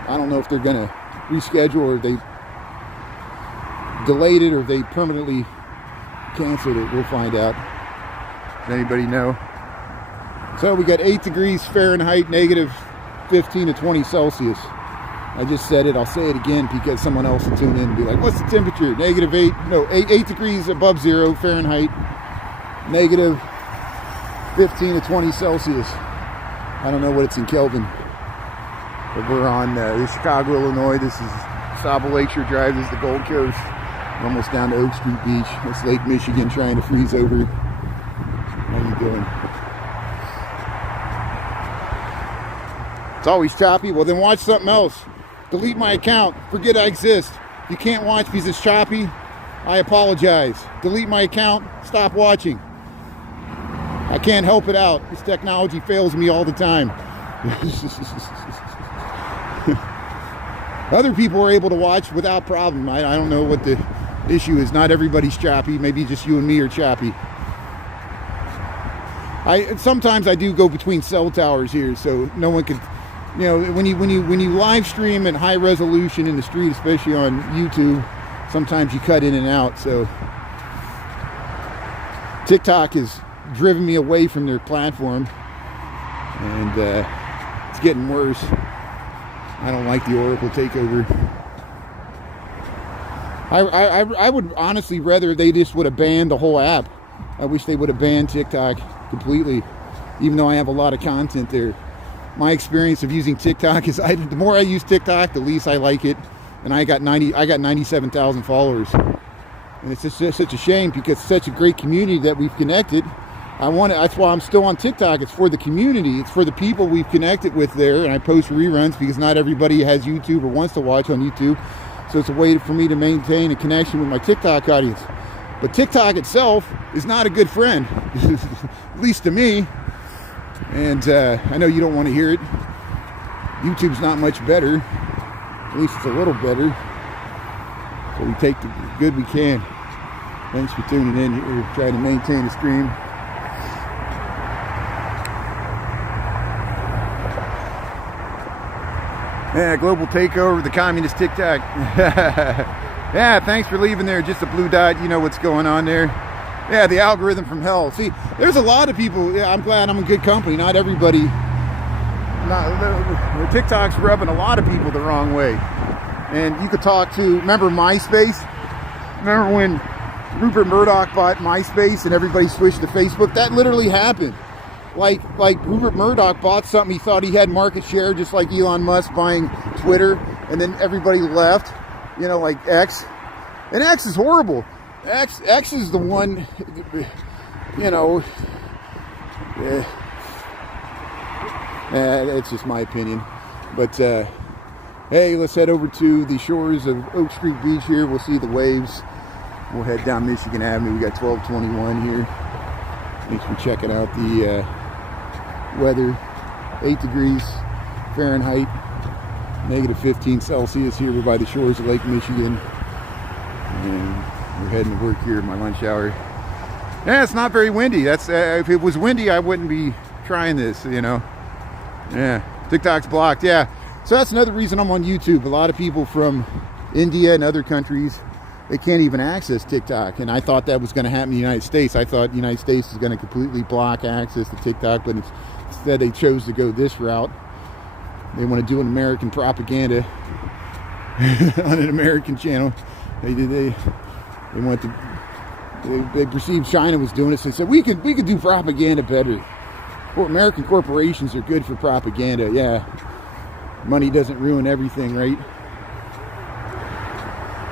I don't know if they're going to reschedule, or they delayed it, or they permanently canceled it. We'll find out. Does anybody know? So we got 8 degrees Fahrenheit, negative 15 to 20 Celsius. I just said it. I'll say it again because someone else will tune in and be like, what's the temperature? Negative 8 degrees above zero Fahrenheit, negative 15 to 20 Celsius. I don't know what it's in Kelvin. But we're on Chicago, Illinois. This is Sable Lakeshore Drive. This is the Gold Coast. We're almost down to Oak Street Beach. It's Lake Michigan trying to freeze over. How you doing? It's always choppy. Well, then watch something else. Delete my account. Forget I exist. You can't watch because it's choppy. I apologize. Delete my account. Stop watching. I can't help it out. This technology fails me all the time. Other people are able to watch without problem. I don't know what the issue is. Not everybody's choppy. Maybe just you and me are choppy. Sometimes I do go between cell towers here, so no one can, you know, when you live stream at high resolution in the street, especially on YouTube, sometimes you cut in and out. So TikTok has driven me away from their platform, and it's getting worse. I don't like the Oracle takeover. I would honestly rather they just would have banned the whole app. I wish they would have banned TikTok completely, even though I have a lot of content there. My experience of using TikTok is the more I use TikTok, the least I like it. And I got 97,000 followers. And it's just such a shame, because it's such a great community that we've connected. That's why I'm still on TikTok. It's for the community. It's for the people we've connected with there. And I post reruns because not everybody has YouTube or wants to watch on YouTube. So it's a way for me to maintain a connection with my TikTok audience. But TikTok itself is not a good friend, at least to me. And I know you don't want to hear it. YouTube's not much better. At least it's a little better. So we take the good we can. Thanks for tuning in here, trying to maintain the stream. Yeah, global takeover, the communist TikTok. Yeah, thanks for leaving there. Just a blue dot. You know what's going on there. Yeah, the algorithm from hell. See, there's a lot of people. Yeah, I'm glad I'm in good company. Not everybody. TikTok's rubbing a lot of people the wrong way. And you could talk to, remember MySpace? Remember when Rupert Murdoch bought MySpace and everybody switched to Facebook? That literally happened. Like Rupert Murdoch bought something, he thought he had market share, just like Elon Musk buying Twitter, and then everybody left, you know, like X. And X is horrible. X is the one, you know, it's just my opinion. But hey, let's head over to the shores of Oak Street Beach here. We'll see the waves. We'll head down Michigan Avenue. We got 1221 here. Thanks for checking out the weather. 8 degrees Fahrenheit, negative 15 Celsius here. We're by the shores of Lake Michigan. And we're heading to work here in my lunch hour. Yeah, it's not very windy. That's if it was windy, I wouldn't be trying this, you know. Yeah, TikTok's blocked. Yeah, so that's another reason I'm on YouTube. A lot of people from India and other countries, they can't even access TikTok. And I thought that was going to happen in the United States. I thought the United States was going to completely block access to TikTok, but instead they chose to go this route. They want to do an American propaganda on an American channel. They went to, they perceived China was doing it, so they said we could do propaganda better. Well, American corporations are good for propaganda. Yeah, money doesn't ruin everything, right?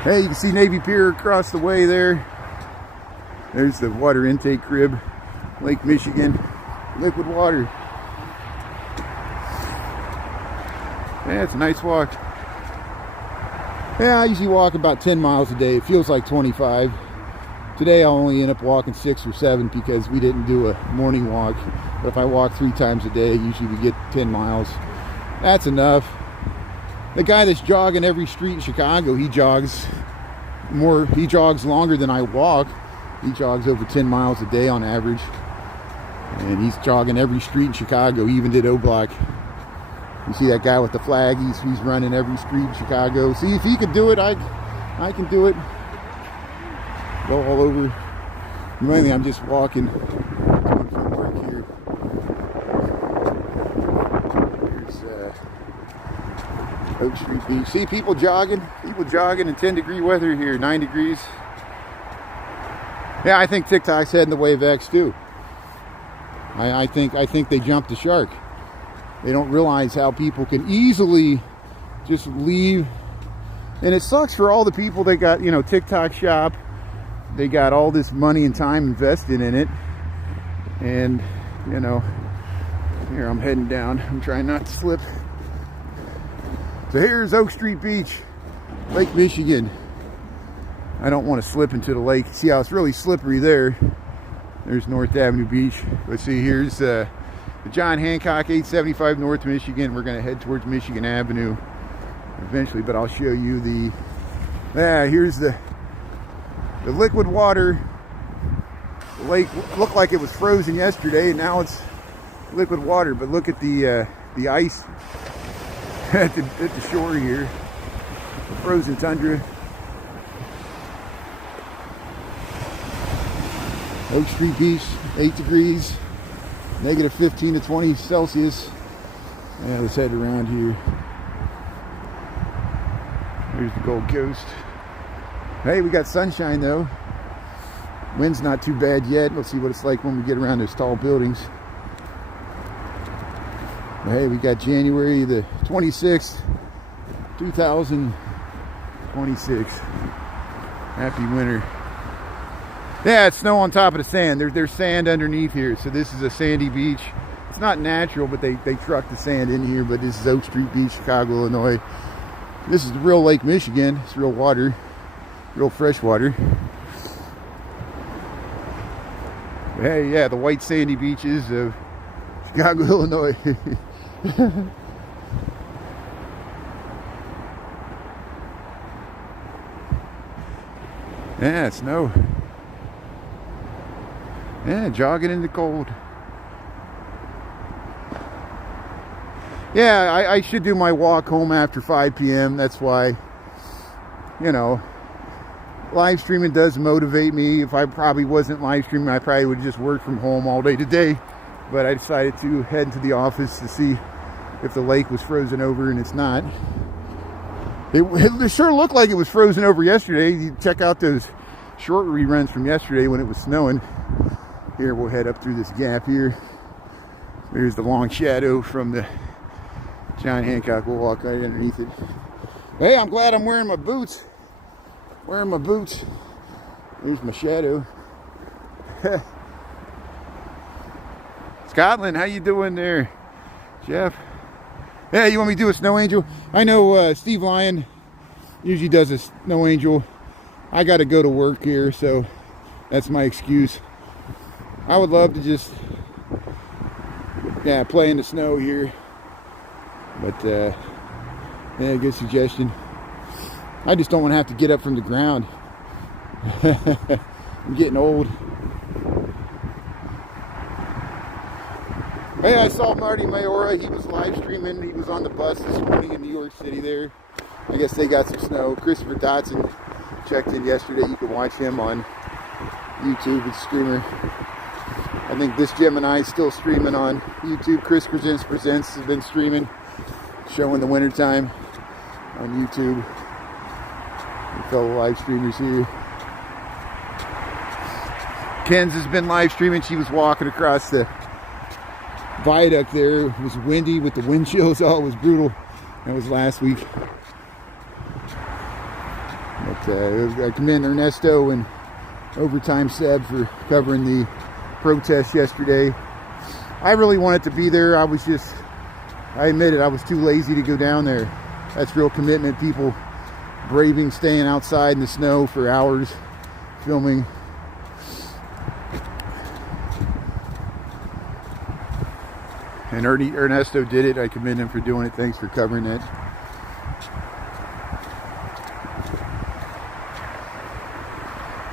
Hey, you can see Navy Pier across the way there. There's the water intake crib, Lake Michigan, liquid water. Yeah, it's a nice walk. Yeah, I usually walk about 10 miles a day. It feels like 25. Today I'll only end up walking 6 or 7 because we didn't do a morning walk. But if I walk 3 times a day, usually we get 10 miles. That's enough. The guy that's jogging every street in Chicago, he jogs longer than I walk. He jogs over 10 miles a day on average. And he's jogging every street in Chicago. He even did O-Block. You see that guy with the flag? He's running every street in Chicago. See, if he could do it, I can do it. Go all over. Mainly, I'm just walking, doing some work here. Here's Oak Street Beach. See people jogging in 10-degree weather here, 9 degrees. Yeah, I think TikTok's heading the way of X too. I think they jumped the shark. They don't realize how people can easily just leave. And it sucks for all the people that got, you know, TikTok shop. They got all this money and time invested in it. And, you know, here I'm heading down. I'm trying not to slip. So here's Oak Street Beach, Lake Michigan. I don't want to slip into the lake. See how it's really slippery there. There's North Avenue Beach. Let's see, here's the John Hancock 875 North Michigan. We're going to head towards Michigan Avenue eventually, but I'll show you here's the liquid water The lake looked like it was frozen yesterday, and now it's liquid water. But look at the ice at the shore here. Frozen tundra. Oak Street Beach, 8 degrees, negative 15 to 20 Celsius. And let's head around here. There's the Gold Coast. Hey, we got sunshine though. Wind's not too bad yet. Let's see what it's like when we get around those tall buildings. Hey, we got January the 26th, 2026. Happy winter. Yeah, it's snow on top of the sand. There's sand underneath here, so this is a sandy beach. It's not natural, but they truck the sand in here. But this is Oak Street Beach, Chicago, Illinois. This is the real Lake Michigan. It's real water, real fresh water. Hey, yeah, the white sandy beaches of Chicago, Illinois. Yeah, snow. Yeah, jogging in the cold. Yeah, I should do my walk home after 5 p.m. That's why, you know, live streaming does motivate me. If I probably wasn't live streaming, I probably would just work from home all day today. But I decided to head into the office to see if the lake was frozen over, and it's not. It sure looked like it was frozen over yesterday. You check out those short reruns from yesterday when it was snowing. Here, we'll head up through this gap here. There's the long shadow from the John Hancock. We'll walk right underneath it. Hey, I'm glad I'm wearing my boots. Wearing my boots. There's my shadow. Scotland, how you doing there, Jeff? Yeah, you want me to do a snow angel? I know Steve Lyon usually does a snow angel. I got to go to work here, so that's my excuse. I would love to just, yeah, play in the snow here. But, yeah, good suggestion. I just don't want to have to get up from the ground. I'm getting old. Hey, I saw Marty Mayora. He was live streaming. He was on the bus this morning in New York City there. I guess they got some snow. Christopher Dotson checked in yesterday. You can watch him on YouTube. It's a streamer. I think this Gemini is still streaming on YouTube. Chris Presents has been streaming, showing the wintertime on YouTube. And fellow live streamers here. Ken's has been live streaming. She was walking across the viaduct there. It was windy with the wind chills. Oh, it was brutal. That was last week. But I commend Ernesto and Overtime Seb for covering the protest yesterday. I really wanted to be there. I admit it, I was too lazy to go down there. That's real commitment. People braving, staying outside in the snow for hours, filming. And Ernesto did it. I commend him for doing it. Thanks for covering that.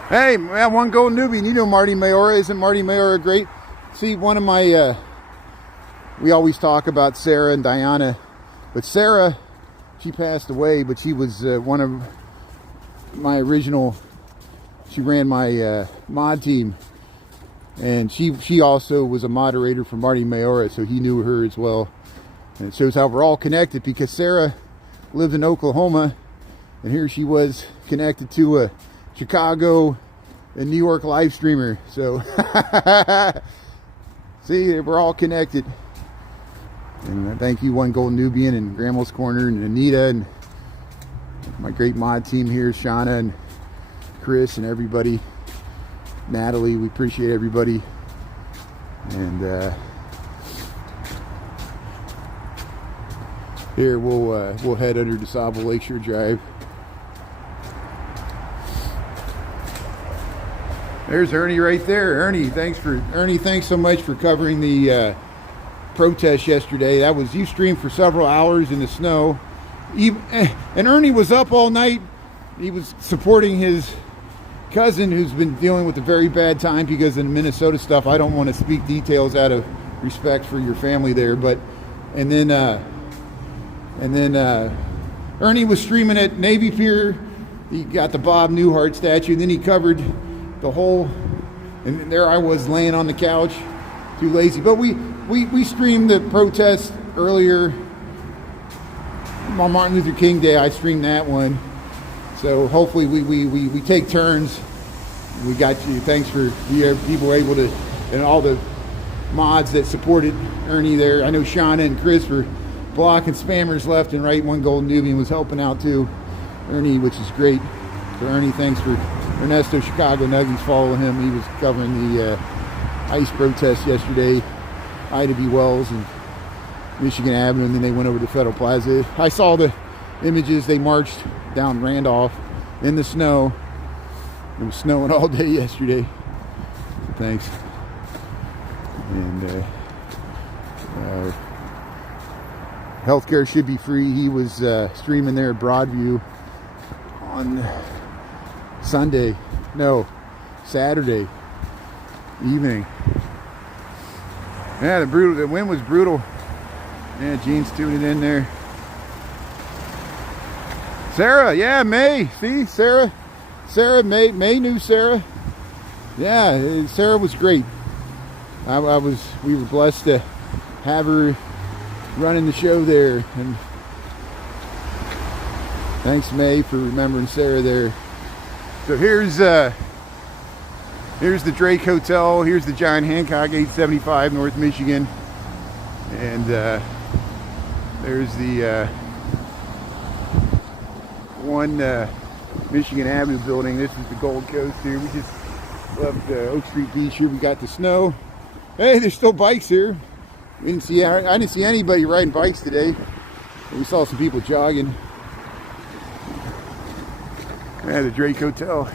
Hey, man, one golden newbie. And you know Marty Mayora. Isn't Marty Mayora great? See, one of my, we always talk about Sarah and Diana. But Sarah, she passed away, but she was one of my original, she ran my mod team. And she also was a moderator for Marty Mayora, so he knew her as well. And it shows how we're all connected, because Sarah lived in Oklahoma, and here she was connected to a Chicago and New York live streamer. So, see, we're all connected. And thank you, One Golden Nubian and Grandma's Corner and Anita and my great mod team here, Shauna and Chris and everybody. Natalie, we appreciate everybody. And here we'll head under DeSable Lakeshore Drive. There's Ernie right there. Ernie, thanks so much for covering the protest yesterday. That was, you streamed for several hours in the snow. And Ernie was up all night. He was supporting his cousin who's been dealing with a very bad time because of the Minnesota stuff. I don't want to speak details out of respect for your family there, but and then Ernie was streaming at Navy Pier. He got the Bob Newhart statue, and then he covered the whole, and there I was laying on the couch, too lazy. But we streamed the protest earlier on Martin Luther King Day. I streamed that one. So hopefully we take turns. We got you. Thanks for people were able to, and all the mods that supported Ernie there. I know Shauna and Chris were blocking spammers left and right. One Golden Nubian was helping out too. Ernie, which is great. So Ernie, thanks for Ernesto Chicago Nuggets. Follow him. He was covering the ICE protest yesterday. Ida B. Wells and Michigan Avenue, and then they went over to Federal Plaza. I saw the images. They marched down Randolph in the snow. It was snowing all day yesterday. Thanks. And healthcare should be free. He was streaming there at Broadview on Saturday evening. Yeah, the wind was brutal. Yeah, Gene's tuning in there. Sarah, yeah, May. See, Sarah, May knew Sarah. Yeah, Sarah was great. We were blessed to have her running the show there, and thanks May for remembering Sarah there. So here's the Drake Hotel. Here's the John Hancock, 875 North Michigan, and there's the one Michigan Avenue building. This is the Gold Coast here. We just left Oak Street Beach here. We got the snow. Hey, there's still bikes here. I didn't see anybody riding bikes today. We saw some people jogging. Yeah, the Drake Hotel.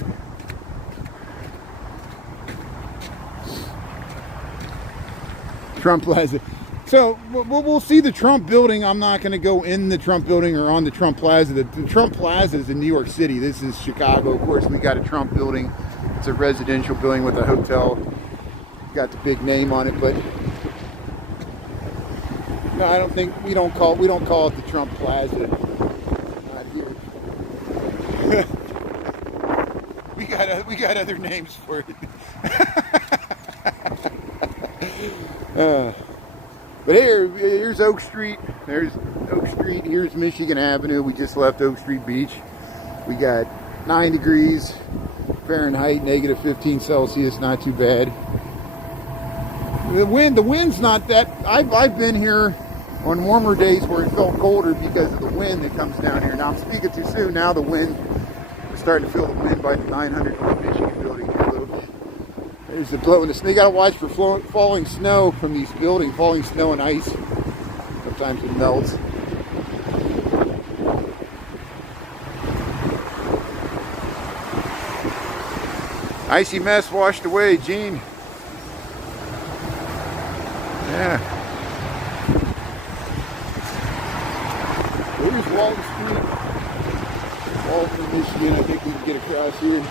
Trump Plaza. So we'll see the Trump building. I'm not going to go in the Trump building or on the Trump Plaza. The Trump Plaza is in New York City. This is Chicago. Of course, we got a Trump building. It's a residential building with a hotel. Got the big name on it, but no, I don't think we don't call it the Trump Plaza. Not here. we got other names for it. But here's Oak Street. There's Oak Street. Here's Michigan Avenue. We just left Oak Street Beach. We got 9 degrees Fahrenheit, negative 15 Celsius. Not too bad. The wind's not that. I've been here on warmer days where it felt colder because of the wind that comes down here. Now I'm speaking too soon. Now the wind, we're starting to feel the wind by the 900 North Michigan building here a little bit. There's the blowing. They got to watch for falling snow from these buildings, falling snow and ice. Sometimes it melts. Icy mess washed away, Gene. Yeah. Here's Walton Street. Walton, Michigan. I think we can get across here.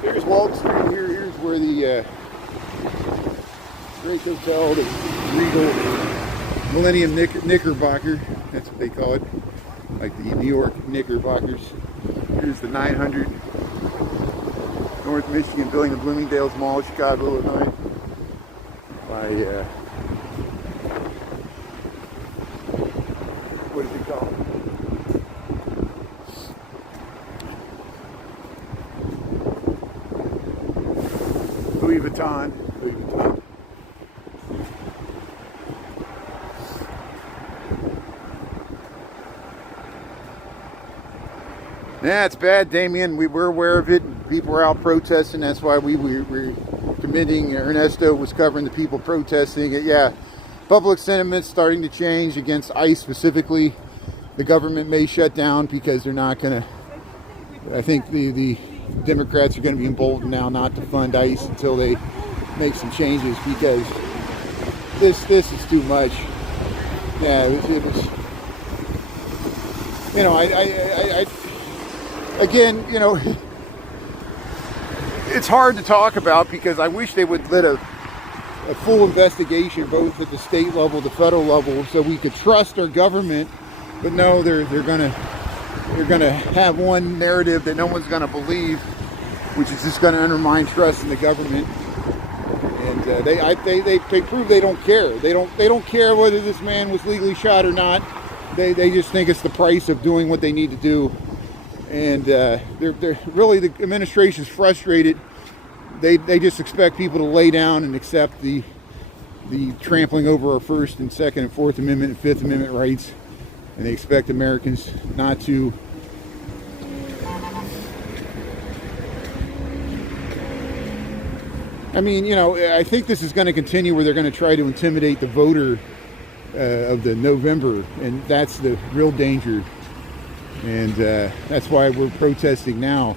Here's Walton Street. Here's where the Drake Hotel, the Regal Millennium Knickerbocker. That's what they call it. Like the New York Knickerbockers. Here's the 900 North Michigan building, the Bloomingdale's Mall, Chicago, Illinois. By what is it called? Louis Vuitton. Yeah, it's bad, Damien. We were aware of it. People were out protesting. That's why we were committing. Ernesto was covering the people protesting. Yeah, public sentiment's starting to change against ICE specifically. The government may shut down because they're not going to. I think the Democrats are going to be emboldened now not to fund ICE until they make some changes, because this is too much. Yeah, it was you know, again, you know, it's hard to talk about because I wish they would let a full investigation both at the state level, the federal level, so we could trust our government. But no, they're gonna have one narrative that no one's gonna believe, which is just gonna undermine trust in the government. And they prove they don't care. They don't care whether this man was legally shot or not. They just think it's the price of doing what they need to do. And they're really, the administration's frustrated. They just expect people to lay down and accept the trampling over our First and Second and Fourth Amendment and Fifth Amendment rights, and they expect Americans not to I mean, you know, I think this is going to continue where they're going to try to intimidate the voter of the November, and that's the real danger. And that's why we're protesting now.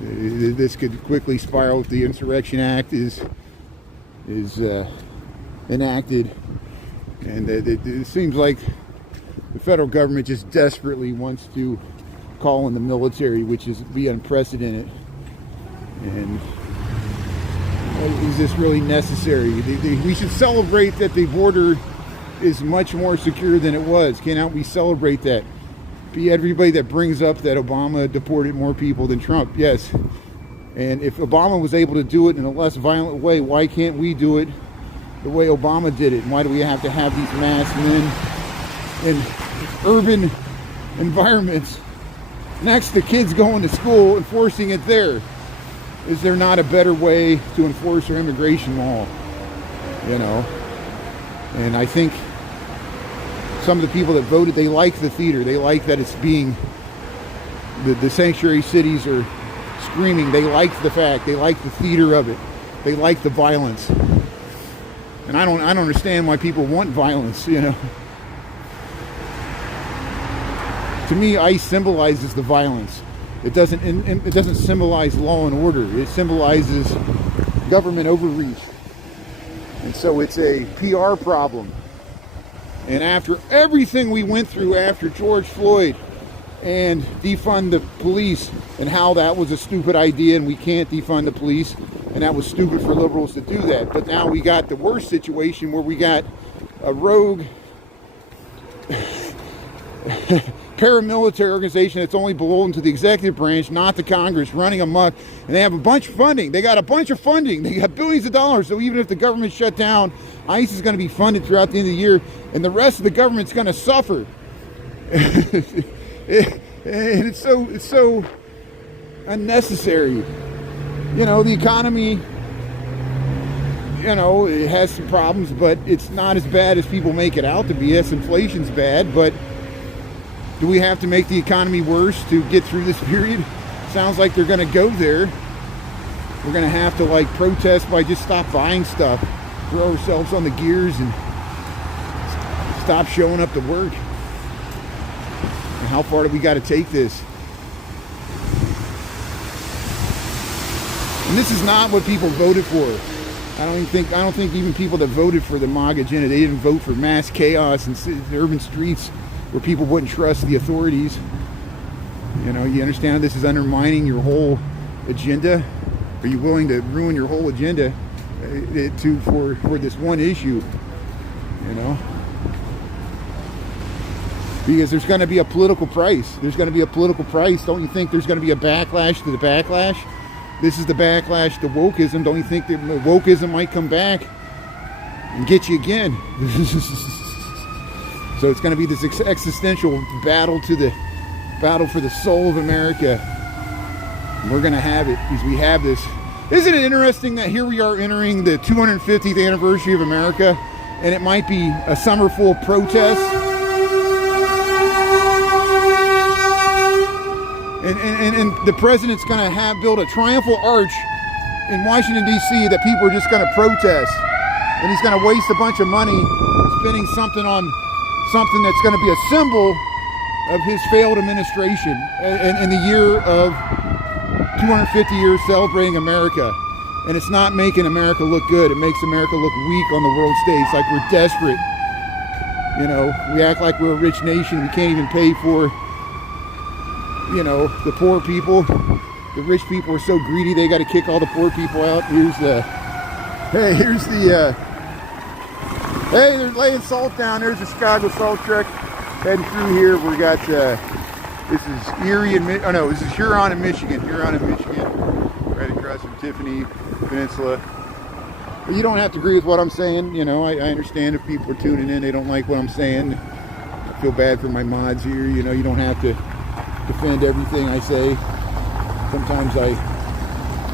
This could quickly spiral if the Insurrection Act is enacted, and it seems like the federal government just desperately wants to call in the military, which is be unprecedented. And is this really necessary? We should celebrate that the border is much more secure than it was. Cannot we celebrate that? Be everybody that brings up that Obama deported more people than Trump. Yes. And if Obama was able to do it in a less violent way, why can't we do it the way Obama did it? And why do we have to have these mass men in urban environments next to kids going to school, enforcing it there? Is there not a better way to enforce our immigration law? You know? And I think some of the people that voted, they like the theater. They like that it's being, the sanctuary cities are screaming. They like the fact. They like the theater of it. They like the violence. And I don't understand why people want violence, you know. To me, ICE symbolizes the violence. It doesn't symbolize law and order. It symbolizes government overreach. And so it's a PR problem. And after everything we went through after George Floyd and defund the police, and how that was a stupid idea and we can't defund the police, and that was stupid for liberals to do that. But now we got the worst situation where we got a rogue paramilitary organization that's only beholden to the executive branch, not the Congress, running amok. And they have a bunch of funding. They got a bunch of funding. They got billions of dollars. So even if the government shut down, ICE is going to be funded throughout the end of the year, and the rest of the government's going to suffer. And it's so unnecessary. You know, the economy, you know, it has some problems, but it's not as bad as people make it out to be. Yes, inflation's bad, but do we have to make the economy worse to get through this period? Sounds like they're going to go there. We're going to have to, like, protest by just stop buying stuff, throw ourselves on the gears, and stop showing up to work. And how far do we got to take this? And this is not what people voted for. I don't think even people that voted for the MAGA agenda, they didn't vote for mass chaos in urban streets where people wouldn't trust the authorities. You know, you understand this is undermining your whole agenda? Are you willing to ruin your whole agenda for this one issue? You know? Because there's going to be a political price. There's going to be a political price. Don't you think there's going to be a backlash to the backlash? This is the backlash to wokeism. Don't you think that wokeism might come back and get you again? So it's going to be this existential battle for the soul of America. And we're going to have it because we have this. Isn't it interesting that here we are entering the 250th anniversary of America, and it might be a summer full of protests? And the president's going to build a triumphal arch in Washington, D.C. that people are just going to protest. And he's going to waste a bunch of money spending something on something that's going to be a symbol of his failed administration in the year of 250 years celebrating America. And it's not making America look good. It makes America look weak on the world stage, like we're desperate. You know, we act like we're a rich nation. We can't even pay for you know, the poor people. The rich people are so greedy, they got to kick all the poor people out. Here's the, hey, here's the, hey, they're laying salt down. There's the Chicago salt truck heading through here. We got, this is Erie and, oh no, this is Huron in Michigan. Huron in Michigan, right across from Tiffany Peninsula. But you don't have to agree with what I'm saying. You know, I understand if people are tuning in, they don't like what I'm saying. I feel bad for my mods here. You know, you don't have to defend everything I say. Sometimes I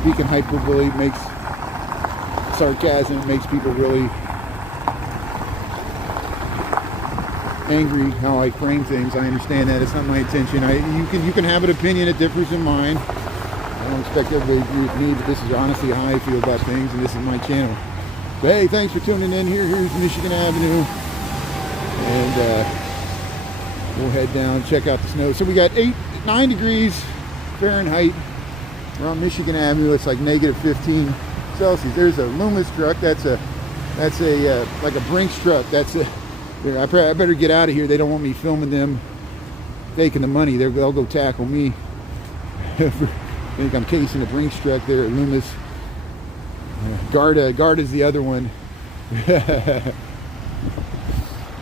speak in hyperbole, makes sarcasm, it makes people really angry how I frame things. I understand that. It's not my intention. You can have an opinion that differs in mine. I don't expect everybody to agree with me, but this is honestly how I feel about things, and this is my channel. But hey, thanks for tuning in here. Here's Michigan Avenue. And we'll head down, check out the snow. So we got 9 degrees Fahrenheit. We're on Michigan Avenue. It's like negative 15 Celsius. There's a Loomis truck. That's a like a Brinks truck. That's a. I better get out of here. They don't want me filming them taking the money. They'll go tackle me. I think I'm casing a Brinks truck there at Loomis. Garda's the other one. But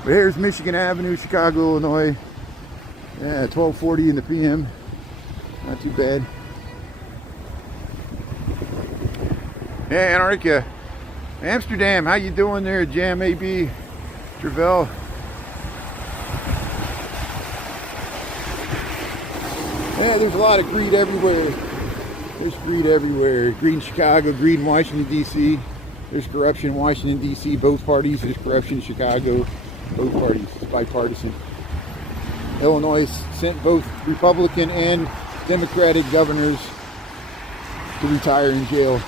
here's Michigan Avenue, Chicago, Illinois. Yeah, 12:40 in the PM. Not too bad. Hey, Antarctica. Amsterdam, how you doing there, Jam AB? Travel. Yeah, there's a lot of greed everywhere. There's greed everywhere. Greed in Chicago, greed in Washington, D.C. There's corruption in Washington, D.C. Both parties. There's corruption in Chicago. Both parties. It's bipartisan. Illinois sent both Republican and Democratic governors to retire in jail.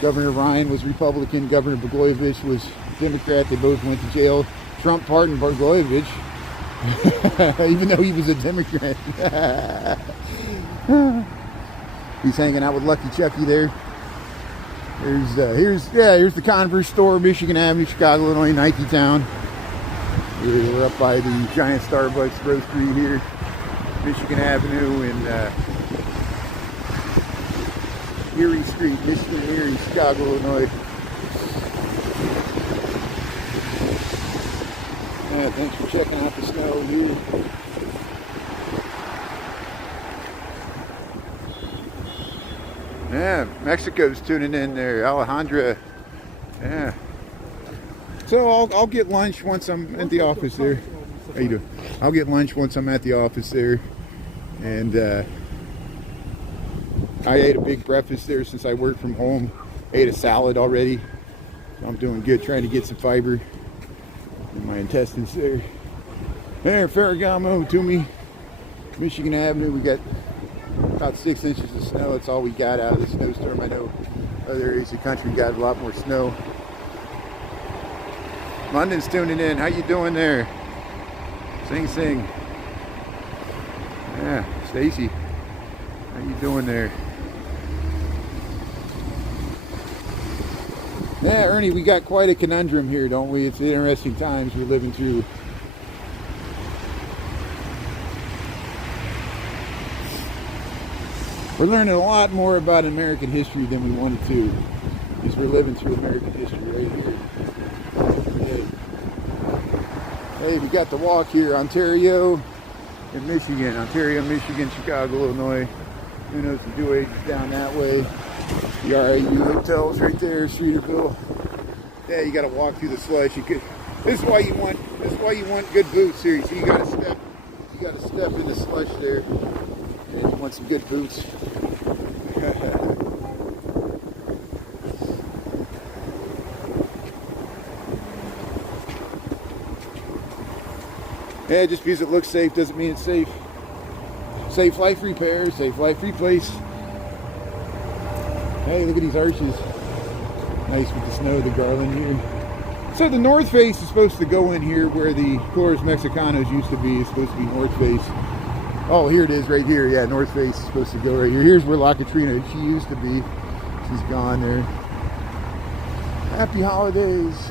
Governor Ryan was Republican. Governor Blagojevich was Democrat. They both went to jail. Trump pardoned Blagojevich, even though he was a Democrat. He's hanging out with Lucky Chucky there. Here's the Converse store, Michigan Avenue, Chicago, Illinois, Nike Town. We're up by the giant Starbucks roastery here, Michigan Avenue and Erie Street, Michigan, Erie, Chicago, Illinois. Yeah, thanks for checking out the snow here. Yeah, Mexico's tuning in there, Alejandra. Yeah. So I'll get lunch once I'm at the office there. How you doing? I'll get lunch once I'm at the office there, and I ate a big breakfast there since I work from home. Ate a salad already. I'm doing good, trying to get some fiber in my intestines there. There, Ferragamo, Toomey, Michigan Avenue. We got about 6 inches of snow. That's all we got out of the snowstorm. I know other areas of the country got a lot more snow. London's tuning in. How you doing there? Sing. Yeah, Stacy. How you doing there? Yeah, Ernie, we got quite a conundrum here, don't we? It's interesting times we're living through. We're learning a lot more about American history than we wanted to, because we're living through American history right here. Hey, we got the walk here, Ontario and Michigan. Ontario, Michigan, Chicago, Illinois. Who knows the due age is down that way. The RAU hotels right there, Streeterville. Yeah, you got to walk through the slush. This is why you want good boots here. So you got to step in the slush there, and you want some good boots. Yeah, just because it looks safe doesn't mean it's safe. Safe Life Repair, Safe Life Replace. Hey, look at these arches. Nice with the snow, the garland here. So the north face is supposed to go in here where the Flores Mexicanos used to be. It's supposed to be north face. Oh, here it is right here. Yeah, north face is supposed to go right here. Here's where La Katrina, she used to be. She's gone there. Happy holidays.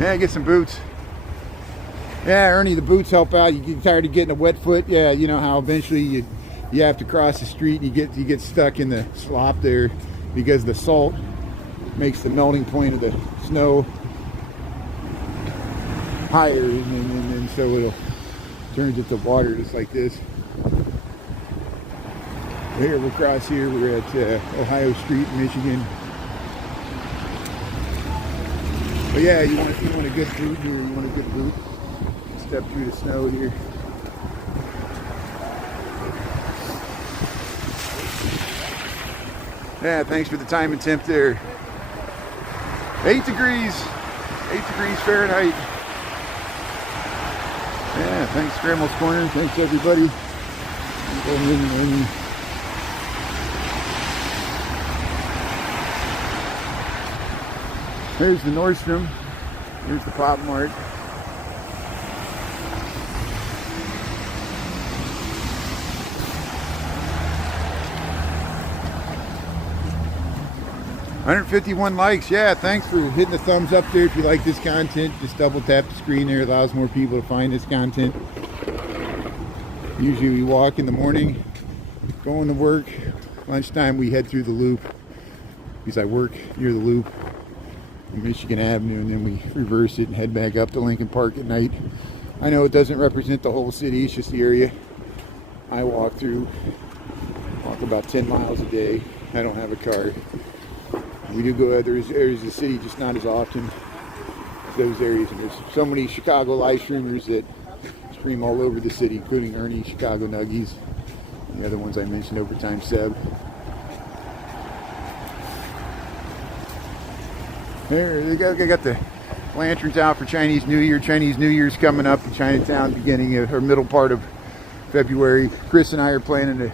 Yeah, get some boots. Yeah, Ernie, the boots help out. You get tired of getting a wet foot. Yeah, you know how eventually you have to cross the street. You get stuck in the slop there because the salt makes the melting point of the snow higher, and so it'll turns it to water just like this. Here we'll cross here. We're at Ohio Street, Michigan. But yeah, you want a good boot here. You want a good boot. Step through the snow here. Yeah, thanks for the time and temp there. 8 degrees Fahrenheit. Yeah, thanks Grandma's Corner. Thanks everybody. There's the Nordstrom. Here's the Pop Mart. $151 likes. Yeah, thanks for hitting the thumbs up there if you like this content. Just double tap the screen there. It allows more people to find this content. Usually we walk in the morning, going to work. Lunchtime we head through the loop because I work near the loop on Michigan Avenue, and then we reverse it and head back up to Lincoln Park at night. I know it doesn't represent the whole city, it's just the area I walk through. Walk about 10 miles a day. I don't have a car. We do go other areas of the city, just not as often as those areas. And there's so many Chicago live streamers that stream all over the city, including Ernie, Chicago Nuggies, and the other ones I mentioned, Overtime Seb. There, they got the lanterns out for Chinese New Year. Chinese New Year's coming up in Chinatown, beginning of, or middle part of February. Chris and I are planning a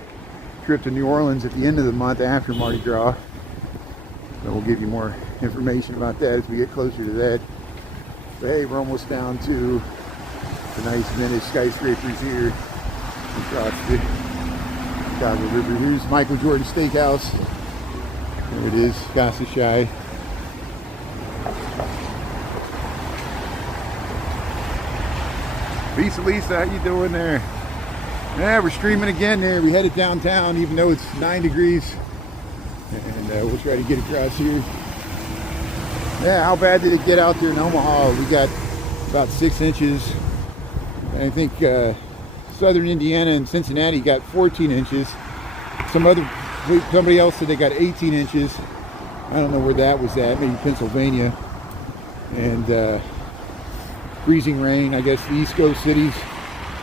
trip to New Orleans at the end of the month after Mardi Gras. So we'll give you more information about that as we get closer to that. But hey, we're almost down to the nice vintage skyscrapers here across the Chicago River. Here's Michael Jordan Steakhouse. There it is, Casa Shy. Lisa, how you doing there? Yeah, we're streaming again there. We headed downtown even though it's 9 degrees. And we'll try to get across here. Yeah, how bad did it get out there in Omaha? We got about 6 inches. I think southern Indiana and Cincinnati got 14 inches. Somebody else said they got 18 inches. I don't know where that was at. Maybe Pennsylvania. And freezing rain, I guess the East Coast cities.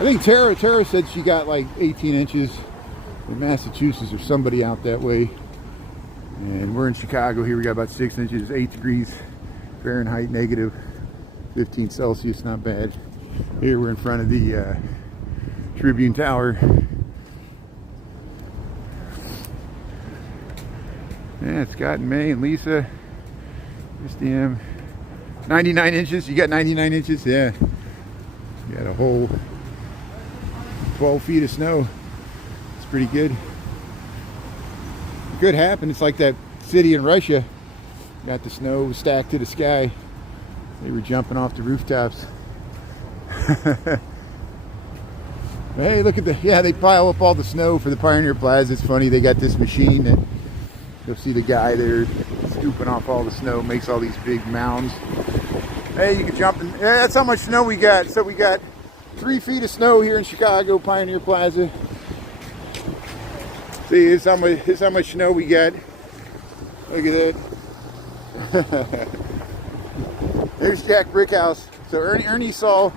I think Tara said she got like 18 inches in Massachusetts or somebody out that way. And we're in Chicago here. We got about 6 inches, 8 degrees Fahrenheit, negative 15 Celsius, not bad. Here we're in front of the Tribune Tower. Yeah, Scott and May and Lisa. Christy M. 99 inches. You got 99 inches? Yeah. You got a whole 12 feet of snow. It's pretty good. It could happen. It's like that city in Russia. Got the snow stacked to the sky. They were jumping off the rooftops. Hey, look at they pile up all the snow for the Pioneer Plaza. It's funny, they got this machine that you'll see the guy there scooping off all the snow, makes all these big mounds. Hey, you can jump in. Yeah, that's how much snow we got. So we got 3 feet of snow here in Chicago, Pioneer Plaza. See, here's how much snow we got. Look at that. There's Jack Brickhouse. So Ernie saw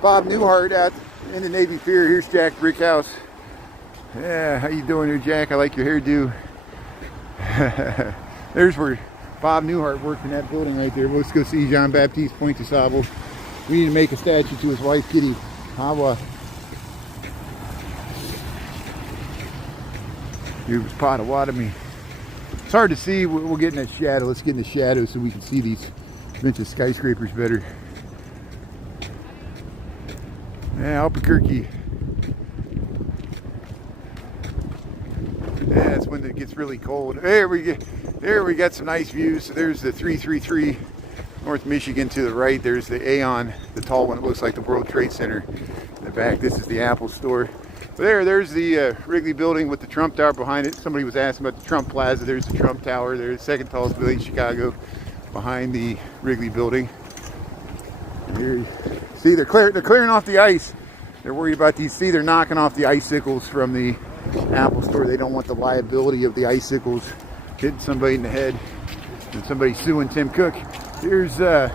Bob Newhart out in the Navy Pier. Here's Jack Brickhouse. Yeah, how you doing there, Jack? I like your hairdo. There's where Bob Newhart worked in that building right there. Let's go see Jean-Baptiste Pointe de Sable. We need to make a statue to his wife, Kitty. Hawa. Here's Potawatomi. It's hard to see. We'll get in that shadow. Let's get in the shadow so we can see these vintage skyscrapers better. Yeah, Albuquerque. Yeah, that's when it gets really cold. There we got some nice views. So there's the 333 North Michigan to the right. There's the Aon, the tall one. It looks like the World Trade Center. In the back, this is the Apple Store. There's the Wrigley building with the Trump Tower behind it. Somebody was asking about the Trump Plaza. There's the Trump Tower. There's the second tallest building in Chicago behind the Wrigley building. And here, see, they're clearing off the ice. They're worried about these. See, they're knocking off the icicles from the Apple Store. They don't want the liability of the icicles hitting somebody in the head and somebody suing Tim Cook. There's the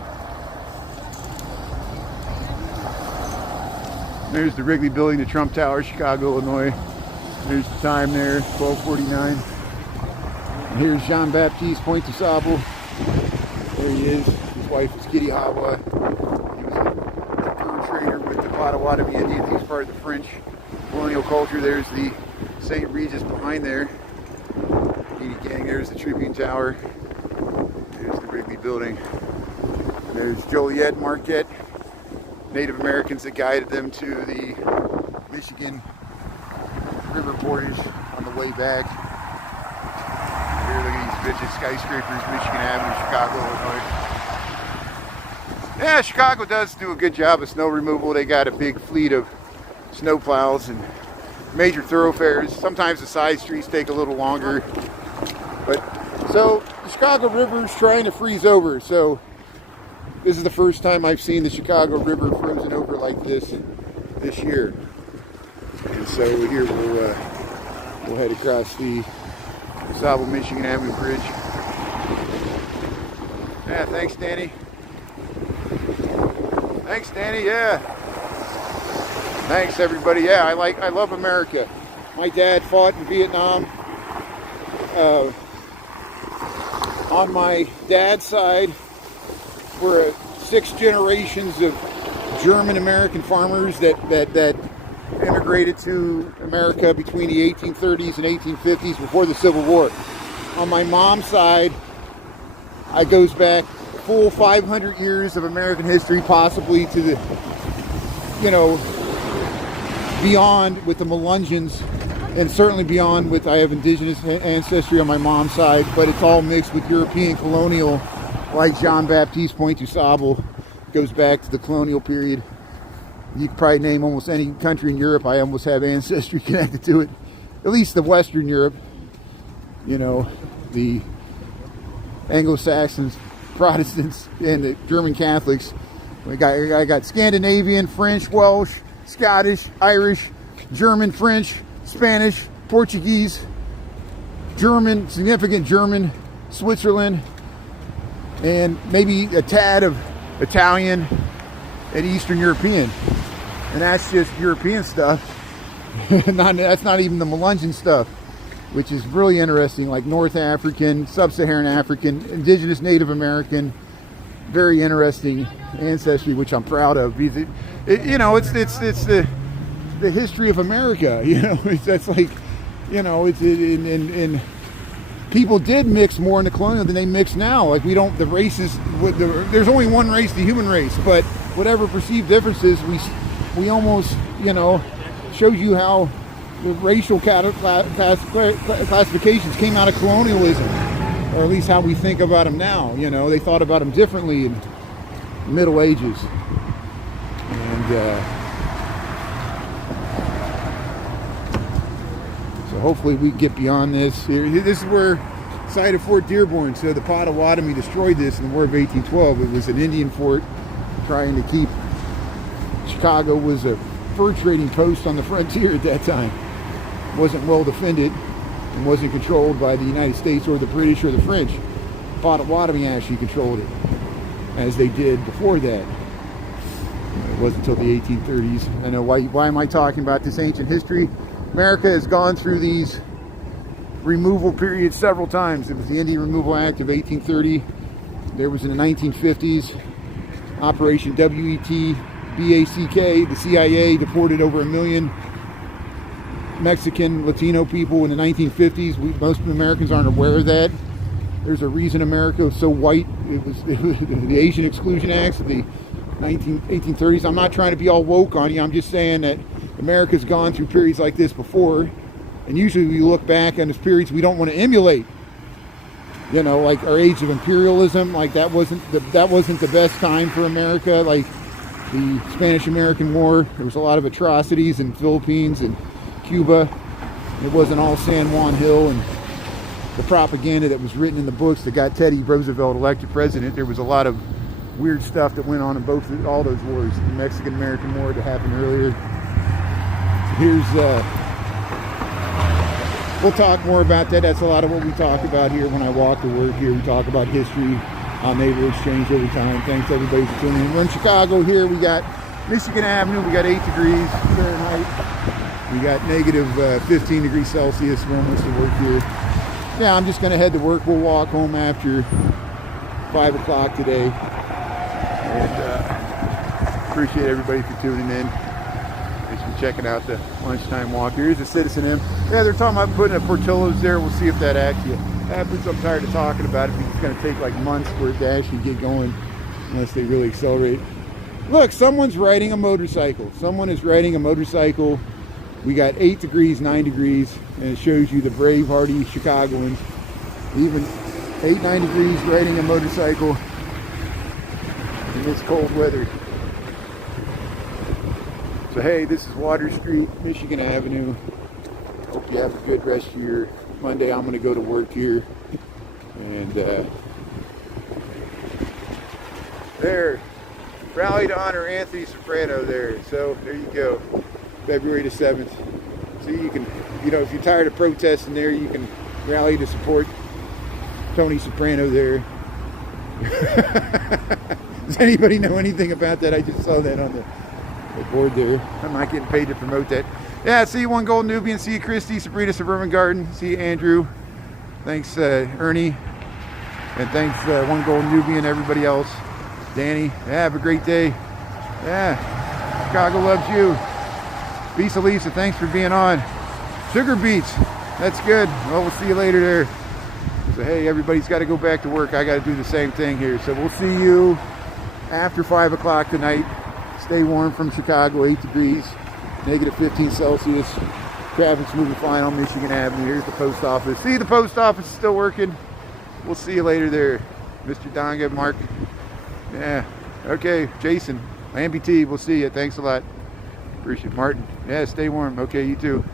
Wrigley building, the Trump Tower, Chicago, Illinois. There's the time there, 12:49. And here's Jean-Baptiste Point du Sable. There he is. His wife is Kitty Hawa. He was a fur trader with the Potawatomi Indians. He's part of the French colonial culture. There's the St. Regis behind there. Edie Gang. There's the Tribune Tower. There's the Wrigley building. There's Joliet, Marquette, Native Americans that guided them to the Michigan River portage on the way back. Here, look at these bitches, skyscrapers, Michigan Avenue, Chicago, Illinois. Yeah, Chicago does do a good job of snow removal. They got a big fleet of snow plows and major thoroughfares. Sometimes the side streets take a little longer. But so the Chicago River is trying to freeze over. So this is the first time I've seen the Chicago River frozen over like this year. And so here we'll head across the Sable Michigan Avenue Bridge. Yeah, thanks, Danny. Thanks, Danny. Yeah. Thanks, everybody. Yeah, I love America. My dad fought in Vietnam. On my dad's side, we're 6 generations of German-American farmers that immigrated to America between the 1830s and 1850s before the Civil War. On my mom's side, I goes back a full 500 years of American history, possibly to the, beyond with the Melungeons, and certainly beyond with, I have indigenous ancestry on my mom's side, but it's all mixed with European colonial, like Jean-Baptiste Point du Sable, goes back to the colonial period. You could probably name almost any country in Europe. I almost have ancestry connected to it. At least the Western Europe. The Anglo-Saxons, Protestants, and the German Catholics. I got Scandinavian, French, Welsh, Scottish, Irish, German, French, Spanish, Portuguese, German, significant German, Switzerland, and maybe a tad of Italian and Eastern European. And that's just European stuff. That's not even the Melungeon stuff, which is really interesting, like North African, Sub-Saharan African, Indigenous Native American, very interesting ancestry, which I'm proud of. Because it's the history of America. That's like, and people did mix more in the colonial than they mix now. Like the races, there's only one race, the human race, but whatever perceived differences, we almost, shows you how the racial classifications came out of colonialism, or at least how we think about them now. They thought about them differently in the Middle Ages. And so hopefully we get beyond this. This is where site of Fort Dearborn. So the Potawatomi destroyed this in the War of 1812. It was an Indian fort trying to keep. Chicago was a fur trading post on the frontier at that time. Wasn't well defended and wasn't controlled by the United States or the British or the French. Potawatomi actually controlled it, as they did before that. It wasn't until the 1830s. I know why am I talking about this ancient history? America has gone through these removal periods several times. It was the Indian Removal Act of 1830. There was in the 1950s Operation WET BACK. The CIA deported over 1 million Mexican, Latino people in the 1950s. Most Americans aren't aware of that. There's a reason America was so white. It was the Asian Exclusion Acts of the 1830s. I'm not trying to be all woke on you. I'm just saying that America's gone through periods like this before, and usually we look back on those periods we don't want to emulate. you know, like our age of imperialism. Like that wasn't the best time for America. Like the Spanish-American War, there was a lot of atrocities in Philippines and Cuba. It wasn't all San Juan Hill and the propaganda that was written in the books that got Teddy Roosevelt elected president. There was a lot of weird stuff that went on in all those wars. The Mexican-American War that happened earlier. Here's we'll talk more about that. That's a lot of what we talk about here when I walk to work here. We talk about history, how neighborhoods change over time. Thanks everybody for tuning in. We're in Chicago here. We got Michigan Avenue. We got 8 degrees Fahrenheit. We got negative 15 degrees Celsius. We're almost to work here. Yeah, I'm just going to head to work. We'll walk home after 5 o'clock today. And appreciate everybody for tuning in. Thanks for checking out the lunchtime walk. Here's a Citizen M. Yeah, they're talking about putting a Portillo's there. We'll see if that actually happens. I'm tired of talking about it because it's going to take like months for it to actually get going unless they really accelerate. Look, someone's riding a motorcycle. Someone is riding a motorcycle. We got 8 degrees, 9 degrees, and it shows you the brave, hardy Chicagoans. Even 8, 9 degrees riding a motorcycle in this cold weather. So hey, this is Water Street, Michigan Avenue. Hope you have a good rest of your Monday. I'm going to go to work here. And there, rally to honor Anthony Soprano there. So there you go. February the 7th. So you can, you know, if you're tired of protesting there, you can rally to support Tony Soprano there. Does anybody know anything about that? I just saw that on the board there. I'm not getting paid to promote that. Yeah, see you, One Gold Nubian. See you, Christy, Sabrina, Suburban Garden. See you, Andrew. Thanks, Ernie. And thanks, One Gold Nubian, everybody else. Danny, yeah, have a great day. Yeah, Chicago loves you. Lisa, Lisa, thanks for being on. Sugar Beets, that's good. Well, we'll see you later there. So, hey, everybody's got to go back to work. I got to do the same thing here. So we'll see you after 5 o'clock tonight. Stay warm from Chicago, 8 degrees, negative 15 Celsius. Traffic's moving fine on Michigan Avenue. Here's the post office. See, the post office is still working. We'll see you later there. Mr. Donga, Mark. Yeah, okay, Jason, my amputee, we'll see you. Thanks a lot. Appreciate it. Martin, yeah, stay warm. Okay, you too.